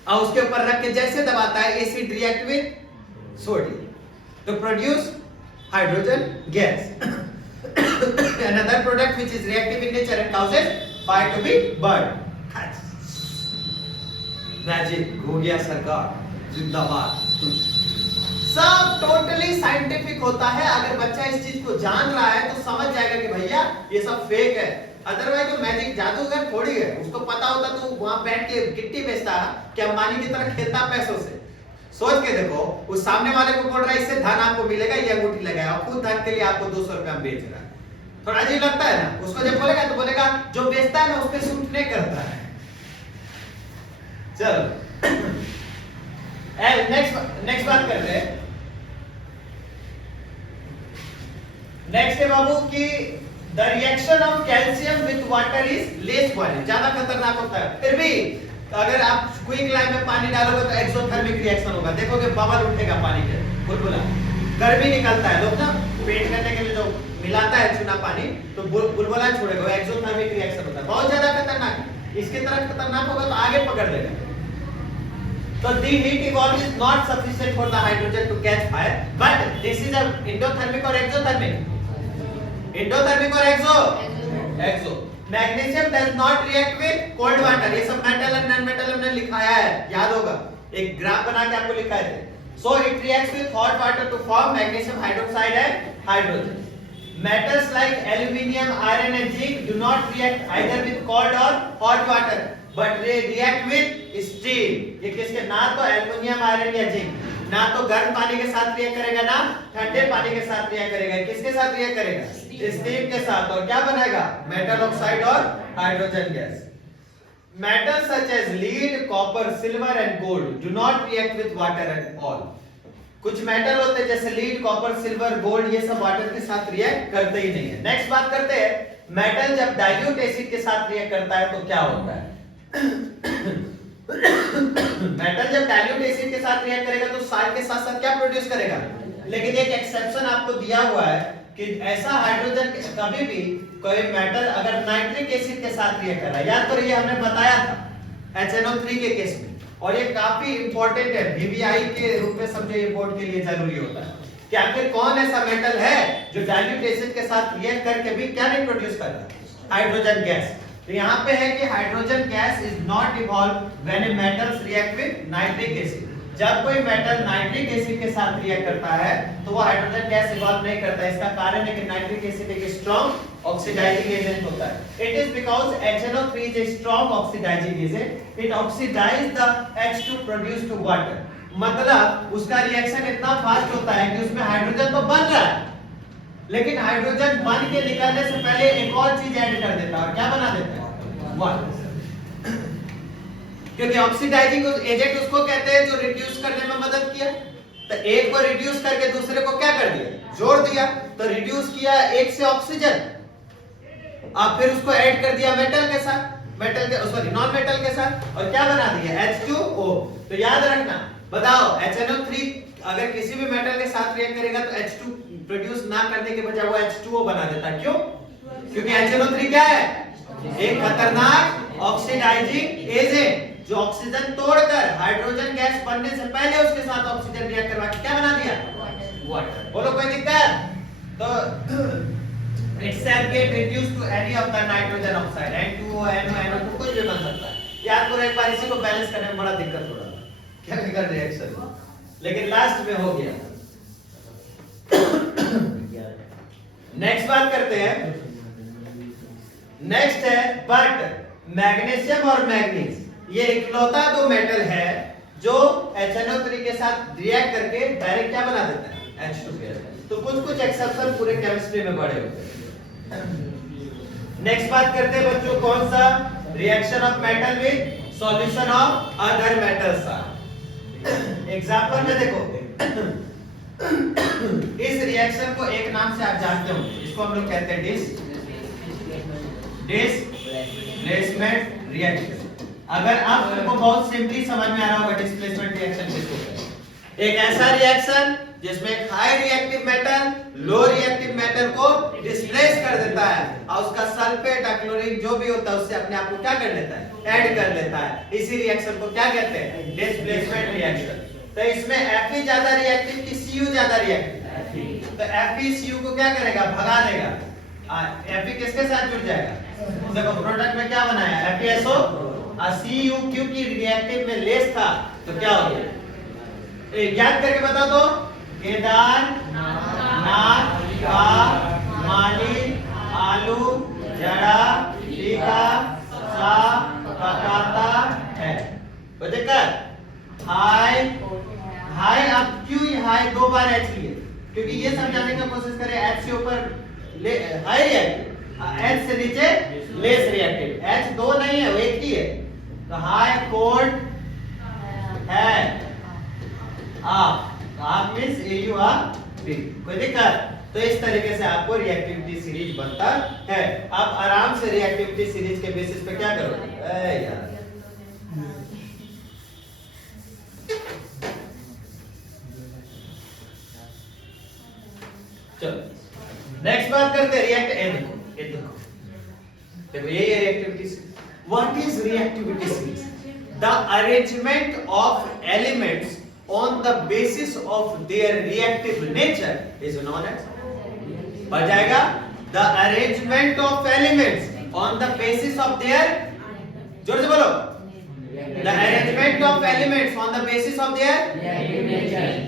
और उसके ऊपर रख के जैसे दबाता है, एसिड रिएक्ट विद सोडियम तो produce hydrogen gas. Another product which is reactive in nature and causes fire to be burned. Magic हो गया सरकार, जिंदाबाद। सब टोटली साइंटिफिक होता है। अगर बच्चा इस चीज को जान रहा है तो समझ जाएगा कि भैया ये सब फेक है। अदरवाइज तो मैजिक जादूगर थोड़ी है, उसको पता होता तो वहां बैठ के गिट्टी बेचता कि अंबानी की तरह खेलता पैसों से। सोच के देखो, उस सामने वाले को बोल रहा है इससे धन आपको मिलेगा, ये अंगूठी लगाया, खुद धन के लिए आपको 200 रुपया बेच रहा है। थोड़ा अजीब लगता है ना? उसको जब बोलेगा तो बोलेगा जो बेचता है ना उस पे सूट नहीं करता है। चलो नेक्स्ट बात करते हैं। नेक्स्ट है बाबू की the reaction of calcium with water is less violent, ज्यादा खतरनाक होता है। फिर भी अगर आप क्विक लाइम में पानी डालोगे तो एक्सोथर्मिक रिएक्शन होगा, देखोगे बबल उठेगा पानी के, बुलबुला, गर्मी निकलता है। लोग ना पेट करने के लिए जो मिलाता है चूना पानी तो बुलबुला छोड़ेगा, वो एक्सोथर्मिक रिएक्शन होता है, बहुत ज्यादा खतरनाक है। इसकी तरह खतरनाक होगा तो आगे पकड़ लेगा। So the heat evolved is not sufficient for the hydrogen to catch fire, but this is a endothermic or exothermic? Endothermic or exo? Exo. Magnesium does not react with cold water. ये सब metal और non metal हमने लिखाया है, याद होगा, एक graph बना के आपको लिखाए थे। So it reacts with hot water to form magnesium hydroxide and hydrogen. Metals like aluminium, iron and zinc do not react either with cold or hot water, but they react with steam. ये किसके, ना तो aluminium, iron या zinc, ना तो गर्म पानी के साथ रिएक्ट करेगा, ना ठंडे पानी के साथ रिएक्ट करेगा। किसके साथ रिएक्ट करेगा? स्टीम के साथ। और क्या बनाएगा? मेटल ऑक्साइड और hydrogen gas. Metals such as lead, copper, silver and gold do not react with water at all. कुछ मेटल होते हैं जैसे लीड, कॉपर, सिल्वर, गोल्ड, ये सब वाटर के साथ रिएक्ट करते ही नहीं है। नेक्स्ट बात करते हैं, मेटल जब डाइल्यूट एसिड के साथ रिएक्ट करता है तो क्या होता है? मेटल जब डाइल्यूट एसिड के साथ रिएक्ट करेगा तो साल्ट के साथ साथ क्या प्रोड्यूस करेगा? लेकिन एक एक्सेप्शन आपको दिया हुआ है कि ऐसा हाइड्रोजन कभी भी कोई मेटल अगर नाइट्रिक एसिड के साथ रिएक्ट कर रहा है, याद करो ये हमने बताया था HNO3 के केस में, और ये काफी इंपॉर्टेंट है, VVI के रूप में समझो, ये बोर्ड के लिए जरूरी होता है कि आखिर कौन ऐसा मेटल है जो डाइल्यूट एसिड के साथ रिएक्ट करके भी क्या नहीं प्रोड्यूस कर रहा? Hydrogen gas. तो यहाँ पे है कि hydrogen gas is not evolve when metals react with nitric acid. जब कोई मेटल नाइट्रिक एसिड के साथ रिएक्ट करता है तो वो हाइड्रोजन गैस इवॉल्व नहीं करता। इसका कारण है कि नाइट्रिक एसिड एक स्ट्रॉन्ग ऑक्सीडाइजिंग एजेंट होता है। It is because HNO3 is a strong oxidising agent, it oxidise the H2 produced to water. मतलब उसका रिएक्शन इतना फास्ट होता है कि उसमें हाइड्रोजन तो बन रहा है, लेकिन हाइड्रोजन बन के निकलने से पहले एक और चीज ऐड कर देता है, और क्या बना देता है? वाटर। क्योंकि ऑक्सीडाइजिंग एजेंट उसको कहते हैं जो रिड्यूस करने में मदद किया। तो एक को रिड्यूस करके दूसरे को क्या कर दिया? जोड़ दिया। तो रिड्यूस किया एक से ऑक्सीजन, अब फिर उसको ऐड कर दिया मेटल के साथ, मेटल के सॉरी नॉन मेटल के साथ, और क्या बना दिया? H2O। तो याद रखना, बताओ HNO3 अगर किसी भी मेटल के साथ रिएक्ट करेगा तो H2 प्रोड्यूस ना करने के बजाय वो H2O बना देता। क्यों? क्योंकि HNO3 क्या है? एक खतरनाक ऑक्सीडाइजिंग एजेंट जो ऑक्सीजन तोड़कर हाइड्रोजन गैस बनने से पहले उसके साथ ऑक्सीजन रिएक्ट करवा के क्या बना दिया? वाटर। बोलो कोई दिक्कत? तो itself get reduced to any of the nitrogen oxide, N2O, NO, NO2 कुछ भी बन सकता है। याद करो एक बार इसी को बैलेंस करने में बड़ा दिक्कत हो रहा था, केमिकल रिएक्शन, लेकिन लास्ट में हो गया। नेक्स्ट बात करते हैं, नेक्स्ट है बट मैग्नीशियम और मैग्नीज, ये इकलौता दो मेटल है जो HNO3 के साथ रिएक्ट करके डायरेक्ट क्या बना देता है? H2 gas. तो कुछ एक्सेप्शन पूरे केमिस्ट्री में बड़े होते हैं। नेक्स्ट बात करते हैं बच्चों, कौन सा? Reaction of metal with solution of other metals. Example में देखो, इस रिएक्शन को एक नाम से आप जानते हो, इसको हम लोग कहते हैं डिस्प्लेसमेंट रिएक्शन। अगर आपको बहुत सिंपली समझ में आ रहा होगा डिस्प्लेसमेंट रिएक्शन किसको कहते हैं? एक ऐसा रिएक्शन जिसमें एक high reactive metal low reactive metal को डिस्प्लेस कर देता है और उसका सल्फेट या क्लोरीन जो भी होता है उससे अपने आप को क्या कर लेता है? ऐड कर लेता है। इसी रिएक्शन को क्या कहते हैं? Displacement reaction. तो इसमें Fe ज्यादा रिएक्टिव कि Cu ज्यादा रिएक्टिव? तो Fe Cu को क्या करेगा? भगा देगा। Fe किसके साथ जुड़ जाएगा? देखो प्रोडक्ट में क्या बनाया? FeSO। Cu क्योंकि रिएक्टिव में लेस था तो क्या हो गया? याद करके बता दो, केदारनाथ का माली आलू जड़ा टीका सा पकाता है। कोई दिक्कत? हाय हाय, अब क्यों हाय दो बार H लिए? क्योंकि ये समझाने का कोशिश करें H से ऊपर हाई रिएक्टिव, H से नीचे लेस रिएक्टिव। H दो नहीं है, वो एक ही है। तो हाय कोल्ड है आप मींस AUR। कोई दिक्कत? तो इस तरीके से आपको रिएक्टिविटी सीरीज बनता है। आप आराम से रिएक्टिविटी सीरीज के बेसिस पे क्या करोगे यार, चलो नेक्स्ट बात करते हैं रिएक्ट ये देखो यही है reactivity series. What is reactivity series? The arrangement of elements on the basis of their reactive nature is known as, बढ़ जाएगा, the arrangement of elements on the basis of their, जोर से बोलो, the arrangement of elements on the basis of their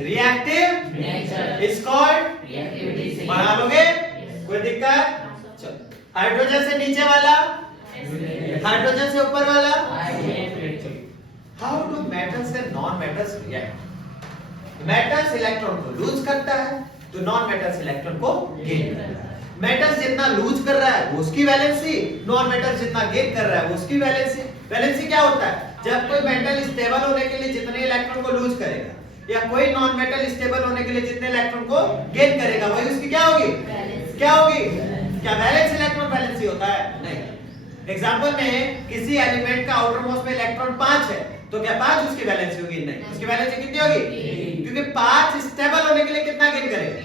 reactive nature is called reactivity series. बना लोगे, कोई दिक्कत? चलो, हाइड्रोजन से नीचे वाला, हाइड्रोजन से ऊपर वाला, how do metals and non metals react? Metals electron को लूज करता है तो नॉन मेटल्स इलेक्ट्रॉन को गेन करता है। मेटल्स जितना लूज कर रहा है वो उसकी वैलेंसी, नॉन मेटल्स जितना गेन कर रहा है वो उसकी वैलेंसी। वैलेंसी क्या होता है? जब कोई मेटल स्टेबल होने के लिए जितने इलेक्ट्रॉन को लूज करेगा या कोई नॉन मेटल स्टेबल होने के लिए जितने इलेक्ट्रॉन को गेन करेगा वही उसकी क्या होगी, क्या होगी? क्या वैलेंस इलेक्ट्रॉन वैलेंसी होता है? नहीं। एग्जांपल में किसी एलिमेंट का आउटर मोस्ट में इलेक्ट्रॉन 5 है तो क्या 5 उसकी वैलेंसी होगी? नहीं। उसकी वैलेंसी कितनी होगी? क्योंकि 5 स्टेबल होने के लिए कितना गेन करेगा?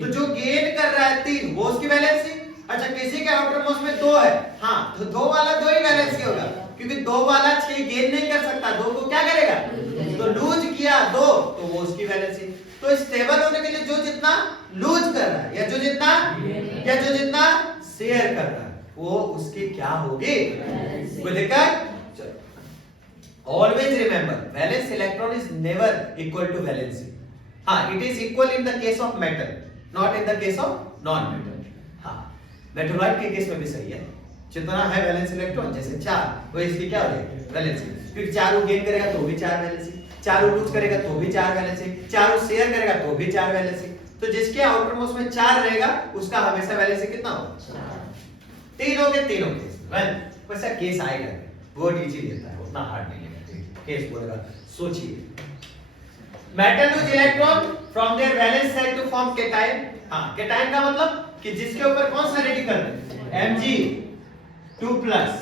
तो जो गेन कर रहा है 3 वो उसकी वैलेंसी। अच्छा, किसी के आउटर मोस्ट में 2 है, हाँ तो 2 वाला 2 ही वैलेंसी होगा, क्योंकि 2 वाला 6 गेन नहीं कर सकता, 2 को क्या करेगा? तो लूज किया 2 तो वो उसकी वैलेंसी। तो स्टेबल होने के लिए जो जितना लूज कर रहा है या जो जितना शेयर कर रहा है वो उसकी क्या होगी? कोई दिक्कत? Always remember, valence electron is never equal to valency. हाँ, it is equal in the case of metal, not in the case of non-metal. हाँ, मेटोलाइट के केस में भी सही है। जितना है वैलेंस इलेक्ट्रॉन, जैसे 4, वो इसकी क्या हो जाएगी? वैलेंसी। फिर 4 को गेन करेगा तो भी 4 वैलेंसी, 4 को लूज करेगा तो भी 4 वैलेंसी, 4 को शेयर करेगा तो भी 4 वैलेंसी। तो जिसके आउटर मोस्ट में 4 रहेगा उसका हमेशा वैलेंसी कितना होगा? 3 हो गए, 3 हो गए। वैसा केस आएगा, बहुत इजी रहता है, उतना हार्ड नहीं है केस बोलेगा। सोचिए, metal lose electron from their valence side to form cation. हां, केटायन का मतलब कि जिसके ऊपर कौन सा रेडिकल है? Mg2+,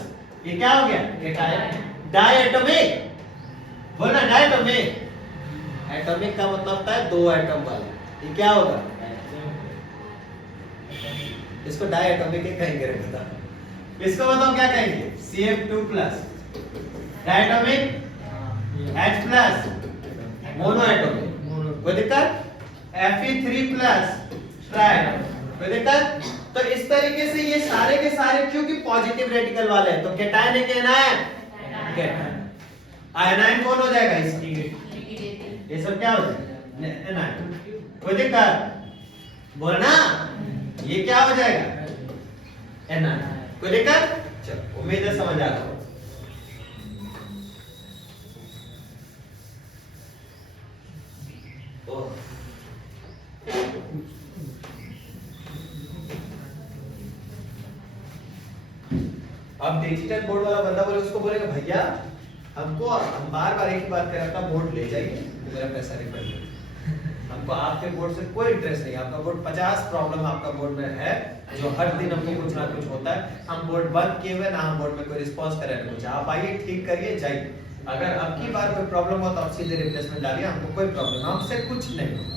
ये क्या हो गया? केटायन। डायटोमिक, बोलना डायटोमिक। एटॉमिक का मतलब होता है 2 एटम वाला, ये क्या होगा? इसको डायटोमिक ही कहेंगे रे बता। इसको बताओ क्या कहेंगे? Cf2+, diatomic, H+, mono atomic, कोई दिक्कत? Fe3+, ट्रायटोमिक, कोई दिक्कत? तो इस तरीके से ये सारे के सारे क्योंकि पॉजिटिव रेडिकल वाले हैं तो केटायन है कि एनायन? केटायन। आयनायन कौन हो जाएगा इसकी? ये सब क्या हो जाएगा? एनायन। कोई दिक्कत? बोलना, ये क्या हो जाएगा? एनायन। कोई दिक्कत? चलो, उम्मीद है समझ आ गया। अब डिजिटल बोर्ड वाला बंदा बोले, उसको बोलेगा भैया हम बार बार एक ही बात कर रहा था, बोर्ड ले जाइए तो मेरा पैसा रिफंड कर। हमको आपके बोर्ड से कोई इंटरेस्ट नहीं। आपका बोर्ड 50 प्रॉब्लम आपका बोर्ड में है जो हर दिन हमको कुछ ना कुछ होता है। हम बोर्ड बंद किए हुए ना, हम बोर्ड में कोई रिस्पांस कर रहे हैं कुछ। आप आइए, ठीक करिए, जाइए। अगर अब की बार कोई प्रॉब्लम हो तो आप सीधे रिप्लेसमेंट डालिए, हमको कोई प्रॉब्लम, हमसे कुछ नहीं होगा।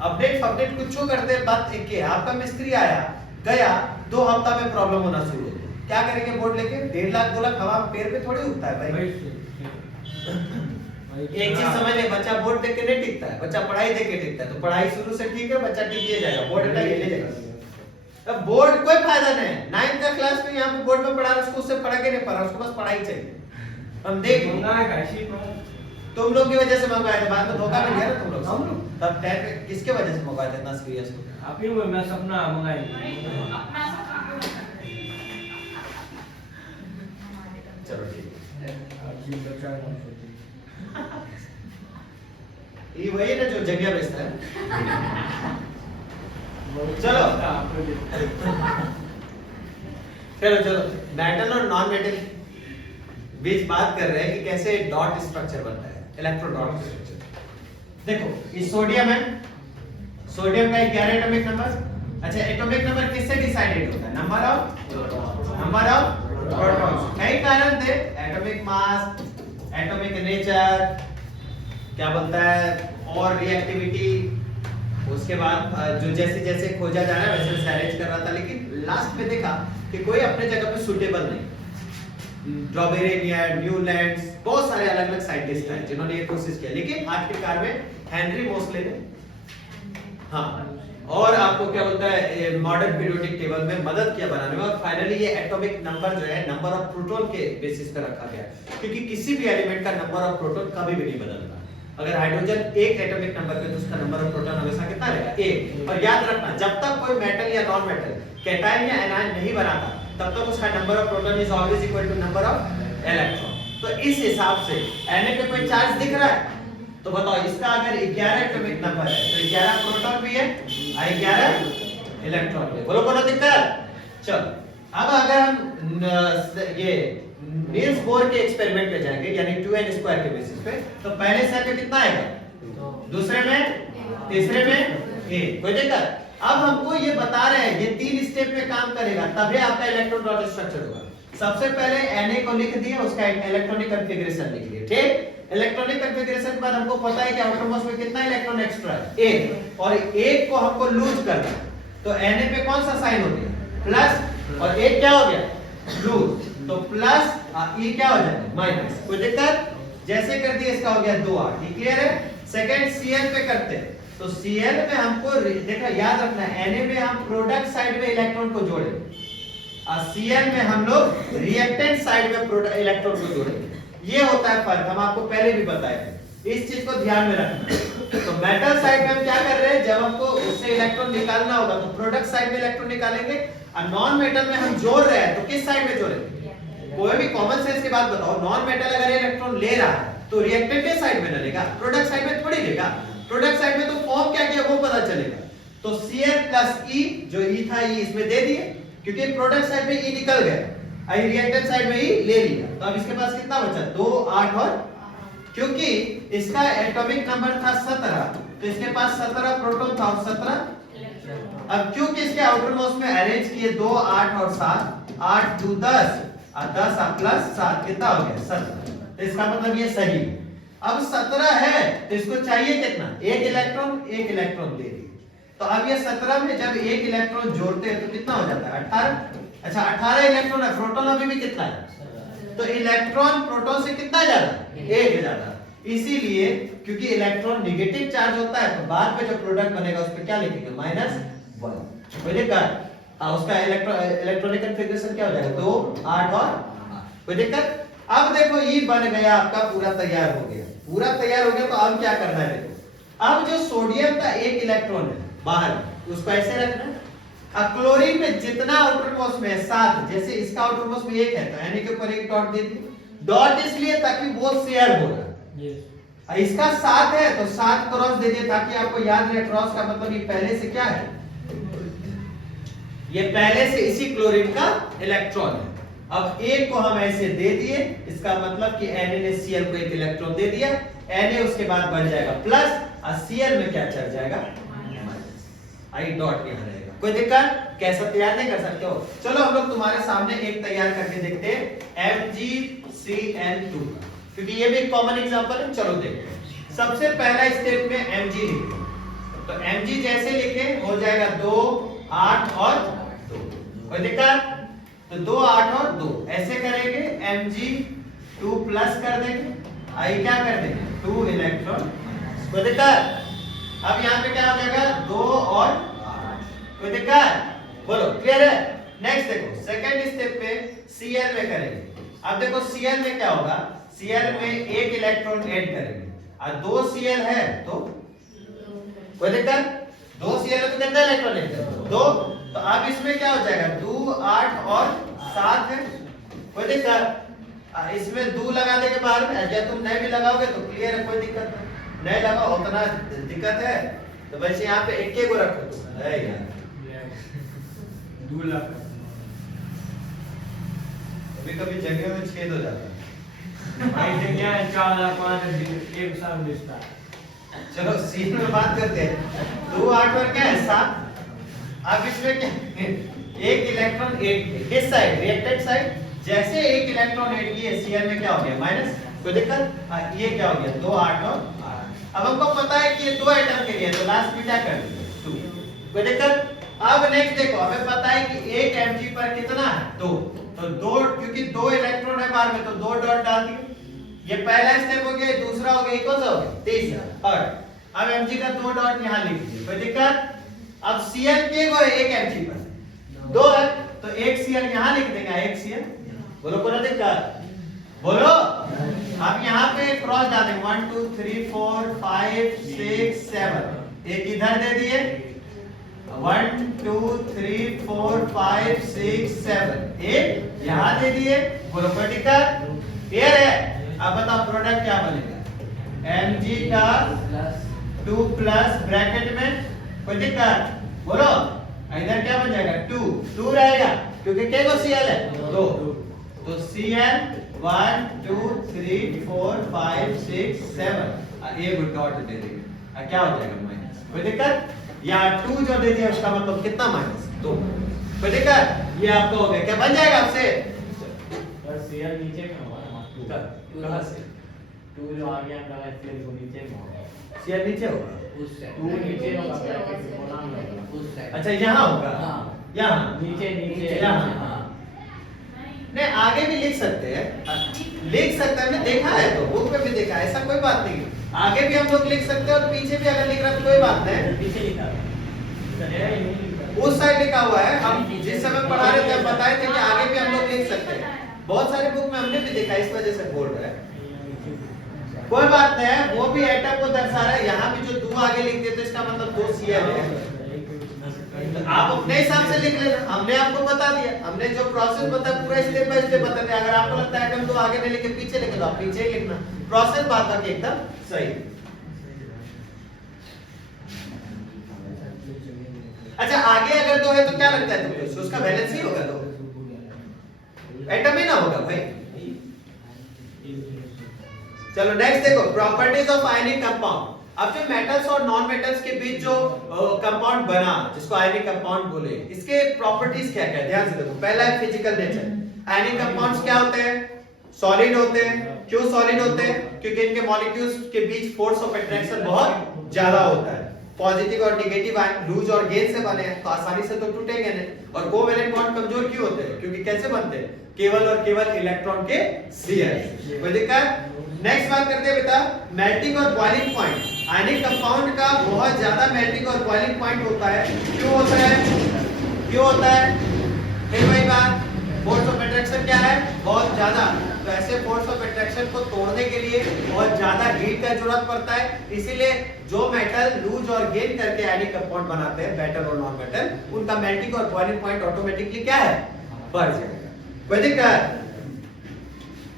अपडेट कुछ करते हैं, बात एक है। आपका मिस्त्री आया गया, 2 हफ्ता में प्रॉब्लम होना शुरू हो गया, क्या करेंगे बोर्ड लेके? 1.5 लाख 2 लाख हवा में पैर पे थोड़ी उठता है भाई। एक चीज समझ ले, बच्चा बोर्ड देख के नहीं टिकता है, बच्चा पढ़ाई देख के टिकता है। तो पढ़ाई शुरू से ठीक है, बच्चा टिक जाएगा, बोर्ड हटा ले जाएगा। अब बोर्ड कोई फायदा नहीं है। 9th का क्लास में यहाँ पे बोर्ड में पढ़ा रहा, उसको उससे पढ़ा के नहीं पढ़ा, उसको बस पढ़ाई चाहिए। हम देख तुम लोग की वजह से मंगवाए थे, बाद में धोखा मिल गया ना तुम लोग। तब 10 पे किसके वजह से मंगवाए थे इतना सीरियस? आप ही मैं सपना मंगाई। चलो ठीक है, ये वही है ना जो जगह बेचता है। चलो चलो मेटल और नॉन मेटल बीच बात कर रहे हैं कि कैसे डॉट स्ट्रक्चर बनता है, इलेक्ट्रोडॉट स्ट्रक्चर। देखो ये सोडियम है, सोडियम का 11 एटॉमिक नंबर। अच्छा एटॉमिक नंबर किससे डिसाइडेड होता है? Number of protons. कई कारण थे, एटॉमिक मास, एटॉमिक नेचर, क्या बोलता है, और रिएक्टिविटी। उसके बाद जो जैसे जैसे खोजा जा रहा है वैसे वैसे अरेंज कर रहा था, लेकिन लास्ट में देखा कि कोई अपने जगह पे सुटेबल नहीं। ड्रॉबेरेनियर, न्यूलैंड्स, बहुत सारे अलग अलग साइंटिस्ट हैं जिन्होंने ये कोशिश किया, लेकिन आखिरकार में हेनरी मोसले ने हाँ और आपको क्या बोलता है मॉडर्न पीरियोडिक टेबल में मदद किया बनाने में, और फाइनली ये एटॉमिक नंबर जो है नंबर ऑफ प्रोटॉन के बेसिस पर रखा गया, क्योंकि किसी भी एलिमेंट का नंबर ऑफ प्रोटॉन कभी भी नहीं बदलता। अगर हाइड्रोजन एक एटॉमिक नंबर पे तो उसका नंबर ऑफ प्रोटॉन हमेशा कितना रहेगा? एक। और याद रखना, जब तक कोई मेटल या नॉन मेटल कैटायन या एनायन नहीं बनाता तब तक उसका number of proton is always equal to number of electron. तो इस हिसाब से Na पे कोई चार्ज दिख रहा है तो बताओ, इसका अगर 11 एटॉमिक नंबर है तो 11 प्रोटॉन भी है और 11 इलेक्ट्रॉन भी है। बोलो कोनो दिक्कत? चलो अब अगर हम ये नील्स बोर के एक्सपेरिमेंट पे जाएंगे, यानी 2n² के बेसिस पे, तो पहले सेट में कितना आएगा? दूसरे में, तीसरे में ए। कोई दिक्कत? अब हमको ये बता रहे हैं ये 3 स्टेप में काम करेगा, तभी आपका इलेक्ट्रॉन डॉट स्ट्रक्चर होगा। सबसे पहले Na को लिख दिए, उसका इलेक्ट्रॉनिक कॉन्फ़िगरेशन लिख दिए, ठीक। इलेक्ट्रॉनिक कॉन्फ़िगरेशन के बाद हमको पता है कि आउटरमोस्ट में कितना इलेक्ट्रॉन एक्स्ट्रा है? एक। और एक को हमको लूज करना, तो Na पे कौन सा साइन हो गया? प्लस, और एक क्या हो गया? लूज। तो प्लस E क्या हो जाएगा? माइनस। कोई दिक्कत? जैसे कर दिए इसका हो गया 2R। ये क्लियर है? सेकंड Cl पे करते हैं, तो Cl में हमको देखा, याद रखना है Na में हम प्रोडक्ट साइड में इलेक्ट्रॉन को जोड़ेंगे और Cl में हम लोग रिएक्टेंट साइड में प्रोडक्ट इलेक्ट्रॉन को जोड़ेंगे। ये होता है फर्क, हम आपको पहले भी बताए थे, इस चीज को ध्यान में रखना। तो मेटल साइड में हम क्या कर रहे हैं, जब हमको उससे इलेक्ट्रॉन निकालना होगा तो प्रोडक्ट साइड में इलेक्ट्रॉन निकालेंगे, और नॉन मेटल में हम जोड़ रहे हैं तो किस साइड में जोड़ेंगे? कोई भी कॉमन सेंस की बात बताओ, नॉन मेटल अगर इलेक्ट्रॉन ले रहा है तो रिएक्टेंट के साइड में ना लेगा, प्रोडक्ट साइड में थोड़ी लेगा। प्रोडक्ट साइड में तो फॉर्म क्या किया वो पता चलेगा। तो Cl + E, जो E था E इसमें दे दिए, क्योंकि प्रोडक्ट साइड में E निकल गया, आई रिएक्टेंट साइड में E ले लिया, तो अब इसके पास कितना बचा? 2, 8 और, क्योंकि इसका एटॉमिक नंबर था 17 तो इसके पास 17 प्रोटॉन था और 17। अब क्योंकि इसके आउटर मोस्ट में अरेंज किए 2, 8 और 7, 8 2 10 और 10 प्लस 7 कितना हो गया? 17। तो इसका मतलब ये सही। अब 17 है तो इसको चाहिए कितना? एक इलेक्ट्रॉन दे दिए, तो अब ये 17 में जब एक इलेक्ट्रॉन जोड़ते हैं तो कितना हो जाता है? 18। अच्छा 18 इलेक्ट्रॉन है, प्रोटॉन अभी भी कितना है? तो इलेक्ट्रॉन प्रोटॉन से कितना ज्यादा? एक ज्यादा। इसीलिए क्योंकि इलेक्ट्रॉन नेगेटिव चार्ज होता है तो बाद में जो प्रोडक्ट बनेगा उस पे क्या लिखेंगे? -1। कोई दिक्कत? उसका इलेक्ट्रॉनिक कॉन्फ़िगरेशन क्या हो जाएगा? 2, 8 और 8। कोई दिक्कत? अब देखो ये बन गया आपका, पूरा तैयार हो गया, पूरा तैयार हो गया। तो अब क्या करना है? देखो अब जो सोडियम का एक इलेक्ट्रॉन है बाहर, उसको ऐसे रखना है। क्लोरीन में जितना आउटर मोस्ट में है 7, जैसे इसका आउटर मोस्ट में 1 है तो Na के ऊपर एक डॉट दे दिए। डॉट इसलिए ताकि वो शेयर हो रहा है। yes. इसका 7 है तो 7 क्रॉस दे दिए ताकि आपको याद रहे क्रॉस का मतलब ये पहले से क्या है? ये पहले से इसी क्लोरीन का इलेक्ट्रॉन है। अब एक को हम ऐसे दे दिए, इसका मतलब कि Na ने Cl को एक इलेक्ट्रॉन दे दिया, Na उसके बाद बन जाएगा प्लस और Cl में क्या चढ़ जाएगा? आई डॉट यहां रहेगा। कोई दिक्कत? कैसा तैयार नहीं कर सकते हो? चलो हम लोग तुम्हारे सामने एक तैयार करके देखते हैं MgCN2 का, क्योंकि ये भी एक कॉमन एग्जांपल है। चलो देखते हैं। सबसे पहला स्टेप में Mg लिखो, तो Mg जैसे लिखे हो जाएगा 2, 8 और 2। कोई दिक्कत? तो 2, 8 और 2 ऐसे करेंगे, Mg2 प्लस कर देंगे, आई क्या कर देंगे? 2 इलेक्ट्रॉन। कोई दिक्कत? अब यहाँ पे क्या हो जाएगा? 2 और 8। कोई दिक्कत? बोलो क्लियर है? नेक्स्ट देखो सेकंड स्टेप पे Cl में करेंगे। अब देखो Cl में क्या होगा? Cl में एक इलेक्ट्रॉन ऐड करेंगे और 2 Cl है तो कोई दिक्कत? 2 Cl है तो कितना इलेक्ट्रॉन लेंगे? 2। तो अब इसमें क्या हो जाएगा? 2, 8 और 7 है। कोई दिक्कत? इसमें 2 लगा देंगे बाहर में, या तुम नहीं भी लगाओगे तो क्लियर है, कोई दिक्कत नहीं लगाओ उतना दिक्कत है तो वैसे यहाँ पे एक को रखो तुम है यार। 2 लाख कभी जगह में छेद हो जाता है। भाई जगह है 4 लाख 5 एक साल बेचता है। चलो सीन में बात करते हैं। 2, 8 और क्या है? 7। अब इसमें क्या एक इलेक्ट्रॉन ऐड किस साइड रिएक्टेड साइड, जैसे एक इलेक्ट्रॉन ऐड किए Cl में क्या हो गया माइनस, कोई दिक्कत? ये क्या हो गया 2 8 और 8। अब हमको पता है कि ये 2 एटम के लिए, तो लास्ट में क्या कर देंगे 2, कोई दिक्कत? अब नेक्स्ट देखो, हमें पता है कि एक Mg पर कितना है 2, तो 2 क्योंकि 2 इलेक्ट्रॉन है बाहर में तो 2 डॉट डाल दिए। ये पहला स्टेप हो गया, दूसरा हो गया, कौन सा हो गया तीसरा। और अब Mg का 2 डॉट यहां लिख दीजिए, कोई दिक्कत? अब Cl के को एक Mg पर 2 है तो एक Cl यहां लिख देंगे, एक Cl, बोलो कोई दिक्कत? बोलो। अब यहाँ पे क्रॉस डाल देंगे 1 2 3 4 5 6 7, एक इधर दे दिए 1 2 3 4 5 6 7, एक यहाँ दे दिए, बोलो कोई दिक्कत? क्लियर है? अब बताओ प्रोडक्ट क्या बनेगा, Mg का 2 प्लस ब्रैकेट में, कोई दिक्कत? बोलो। इधर क्या बन जाएगा 2 रहेगा क्योंकि के को Cl है 2, तो Cl 1 2 3 4 5 6 7, एक डॉट दे देंगे, क्या हो जाएगा माइनस, कोई दिक्कत? या 2 जो दे दिया उसका मतलब कितना माइनस 2, कोई दिक्कत? ये आपको हो गया, क्या बन जाएगा आपसे? Cl नीचे में होगा ना, कहां से 2 जो आ गया कहां Cl को नीचे में होगा, Cl नीचे होगा, उस से 2 नीचे होगा, ब्रैकेट में होना होगा उस से। अच्छा यहाँ होगा, यहाँ नीचे यहाँ नहीं, आगे भी लिख सकते हैं, लिख सकते हैं, हमने देखा है तो बुक में भी देखा है, ऐसा कोई बात नहीं, आगे भी हम लोग लिख सकते हैं और पीछे भी अगर लिख रहा है तो कोई बात नहीं, पीछे लिखा है उस साइड लिखा हुआ है, हम जिस समय पढ़ा रहे थे हम बताए थे कि आगे भी हम लोग लिख सकते हैं, बहुत सारे बुक में हमने भी देखा, इस वजह से बोल रहे हैं, कोई बात नहीं है, वो भी एटम को दर्शा रहा है, यहाँ भी जो 2 आगे लिख देते इसका मतलब 2 Cl है, आप अपने हिसाब से लिख लेना, हमने आपको बता दिया, हमने जो प्रोसेस बताया पूरा स्टेप बाय स्टेप बता दिया, अगर आपको लगता है एटम 2 आगे नहीं लिखे पीछे लिखे तो आप पीछे ही लिखना, प्रोसेस बात बाकी एकदम सही। अच्छा आगे अगर 2 है तो क्या लगता है तुमको, उसका वैलेंस ही होगा 2, एटम ही ना होगा भाई। चलो नेक्स्ट देखो, प्रॉपर्टीज ऑफ आयनिक कंपाउंड। अब जो मेटल्स और नॉन मेटल्स के बीच जो कंपाउंड बना जिसको आयनिक कंपाउंड बोले, इसके प्रॉपर्टीज क्या क्या है ध्यान से देखो। पहला है फिजिकल नेचर। आयनिक कंपाउंड्स क्या होते हैं, सॉलिड होते हैं। क्यों सॉलिड होते हैं, क्योंकि इनके मॉलिक्यूल्स के बीच फोर्स ऑफ अट्रैक्शन बहुत ज्यादा होता है। पॉजिटिव और नेगेटिव आयन लूज और गेन से बने हैं तो आसानी से तो टूटेंगे नहीं। और कोवैलेंट बॉन्ड कमजोर क्यों होते हैं, क्योंकि कैसे बनते हैं, केवल और केवल इलेक्ट्रॉन के शेयर। कोई दिक्कत? नेक्स्ट बात करते हैं बेटा मेल्टिंग और बॉइलिंग पॉइंट। आयनिक कंपाउंड का बहुत ज्यादा मेल्टिंग और बॉइलिंग पॉइंट होता है। क्यों होता है, क्यों होता है? फिर वही बात, फोर्स ऑफ अट्रैक्शन क्या है, बहुत ज्यादा। तो ऐसे फोर्स ऑफ अट्रैक्शन को तोड़ने के लिए बहुत ज्यादा हीट का जरूरत पड़ता है। इसीलिए जो मेटल लूज और गेन करके आयनिक कंपाउंड बनाते हैं, मेटल और नॉन मेटल, उनका मेल्टिंग और बॉइलिंग पॉइंट ऑटोमेटिकली क्या है, बढ़ जाएगा। कोई दिक्कत?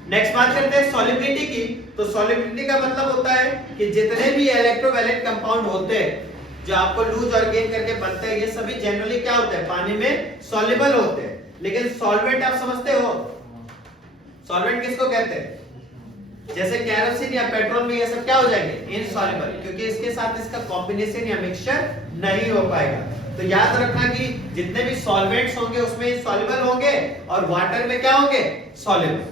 नेक्स्ट बात करते हैं सॉल्युबिलिटी की। तो सॉल्युबिलिटी का मतलब होता है कि जितने भी इलेक्ट्रोवैलेंट कंपाउंड होते हैं जो आपको लूज और गेन करके बनते हैं, ये सभी जनरली क्या होते हैं, पानी में सॉल्युबल होते हैं। लेकिन सॉल्वेंट आप समझते हो, सॉल्वेंट किसको कहते हैं? जैसे कैरोसिन या पेट्रोल में ये सब क्या हो जाएंगे, इनसॉल्युबल, क्योंकि इसके साथ इसका कॉम्बिनेशन या मिक्सचर नहीं हो पाएगा। तो याद रखना कि जितने भी सॉल्वेंट्स होंगे उसमें इनसॉल्युबल होंगे और वाटर में क्या होंगे, सॉल्युबल।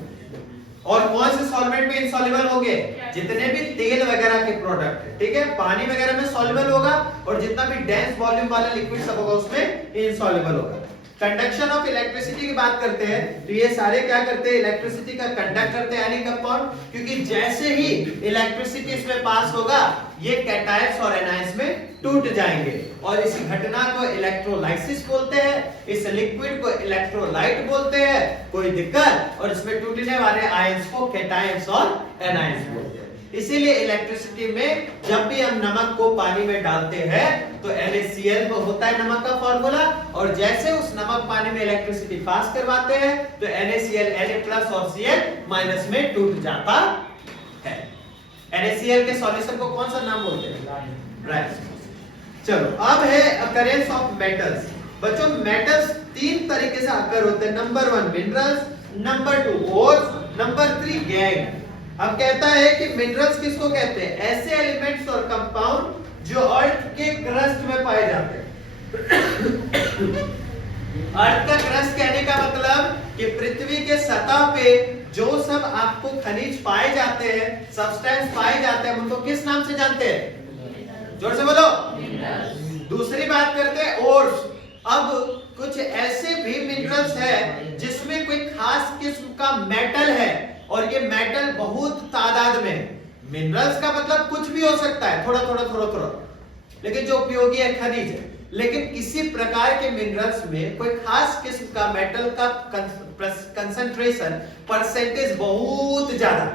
और कौन से सॉल्वेंट में इनसॉल्युबल होंगे, जितने भी तेल वगैरह के प्रोडक्ट है, ठीक है, पानी वगैरह में सॉल्युबल होगा और जितना भी डेंस वॉल्यूम वाला लिक्विड सब होगा उसमें इनसॉल्युबल होगा। कंडक्शन ऑफ इलेक्ट्रिसिटी की बात करते हैं तो ये सारे क्या करते हैं, इलेक्ट्रिसिटी का कंडक्ट करते हैं आयनिक कंपाउंड, क्योंकि जैसे ही इलेक्ट्रिसिटी इसमें पास होगा ये कैटायंस और एनायंस में टूट जाएंगे और इस घटना को इलेक्ट्रोलाइसिस बोलते हैं, इस लिक्विड को इलेक्ट्रोलाइट बोलते हैं। कोई दिक्कत? और इसमें टूटने वाले आयंस को कैटायंस और एनायंस बोलते हैं। इसीलिए इलेक्ट्रिसिटी में जब भी हम नमक को पानी में डालते हैं तो NaCl होता है नमक का फॉर्मूला, और जैसे उस नमक पानी में इलेक्ट्रिसिटी पास करवाते हैं तो NaCl Na+ और Cl- में टूट जाता है। NaCl के सॉल्यूशन को कौन सा नाम बोलते हैं, राइट। चलो अब है अकरेंस ऑफ मेटल्स। बच्चों मेटल्स 3 तरीके से अकर होते हैं। Number 1 minerals, number 2 ores, number 3 gang. अब कहता है कि मिनरल्स किसको कहते हैं, ऐसे एलिमेंट्स और कंपाउंड जो अर्थ के क्रस्ट में पाए जाते हैं। अर्थ का क्रस्ट कहने का मतलब कि पृथ्वी के सतह पे जो सब आपको खनिज पाए जाते हैं, सब्सटेंस पाए जाते हैं, उनको किस नाम से जानते हैं? जोर से बोलो। दूसरी बात करते हैं ओर्स। अब कुछ ऐसे भी मिनरल्स है जिसमें कोई खास किस्म का मेटल है और ये मेटल बहुत तादाद में है। मिनरल्स का मतलब कुछ भी हो सकता है, थोड़ा थोड़ा थोड़ा थोड़ा, लेकिन जो उपयोगी है खनिज है। लेकिन किसी प्रकार के मिनरल्स में कोई खास किस्म का मेटल का कंसंट्रेशन परसेंटेज बहुत ज्यादा,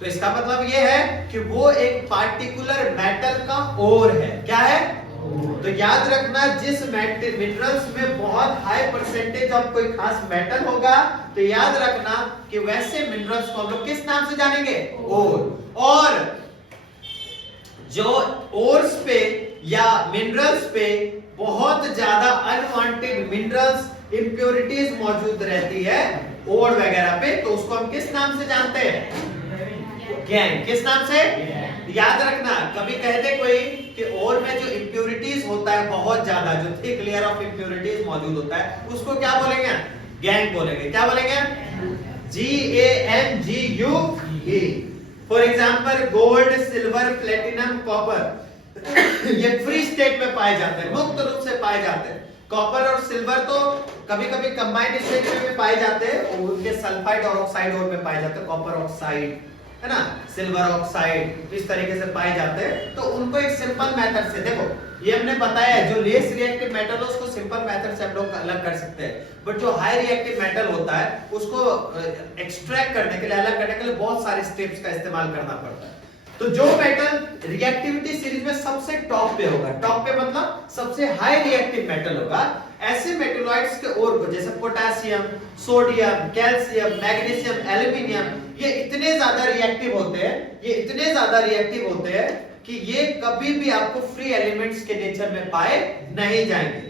तो इसका मतलब यह है कि वो एक पार्टिकुलर मेटल का ओर है। क्या है? तो याद रखना, जिस मिनरल्स में बहुत हाई परसेंटेज ऑफ कोई खास मेटल होगा, तो याद रखना कि वैसे मिनरल्स को हम लोग किस नाम से जानेंगे? ओर। और जो ओर्स पे या मिनरल्स पे बहुत ज्यादा अनवांटेड मिनरल्स, इंप्योरिटीज मौजूद रहती है ओर वगैरह पे, तो उसको हम किस नाम से जानते हैं? गैंग। किस नाम से? याद रखना, कभी कह दे कोई कि ओर में जो इंप्योरिटीज होता है बहुत ज्यादा, जो थिक लेयर ऑफ इंप्योरिटीज मौजूद होता है, उसको क्या बोलेंगे? गैंग बोलेंगे। क्या बोलेंगे? GANGUE। For example gold, silver, platinum, copper ये फ्री स्टेट में पाए जाते हैं, मुक्त रूप से पाए जाते हैं। कॉपर और सिल्वर तो कभी कभी कंबाइंड स्टेट में पाए जाते हैं और उनके सल्फाइड और ऑक्साइड और में पाए जाते हैं। कॉपर ऑक्साइड है ना, सिल्वर ऑक्साइड इस तरीके से पाए जाते हैं। तो उनको एक सिंपल मेथड से, देखो ये हमने बताया है, जो लेस रिएक्टिव मेटल है उसको सिंपल मेथड से हम लोग अलग कर सकते हैं, बट जो हाई रिएक्टिव मेटल होता है उसको एक्सट्रैक्ट करने के लिए, अलग करने के लिए बहुत सारे स्टेप्स का इस्तेमाल करना पड़ता है। तो जो मेटल रिएक्टिविटी सीरीज में सबसे टॉप पे होगा, टॉप पे मतलब सबसे हाई रिएक्टिव मेटल होगा, ऐसे मेटलॉइड्स के ओर को, जैसे potassium, sodium, calcium, magnesium, aluminium, ये इतने ज्यादा रिएक्टिव होते हैं, ये इतने ज्यादा रिएक्टिव होते हैं कि ये कभी भी आपको फ्री एलिमेंट्स के नेचर में पाए नहीं जाएंगे।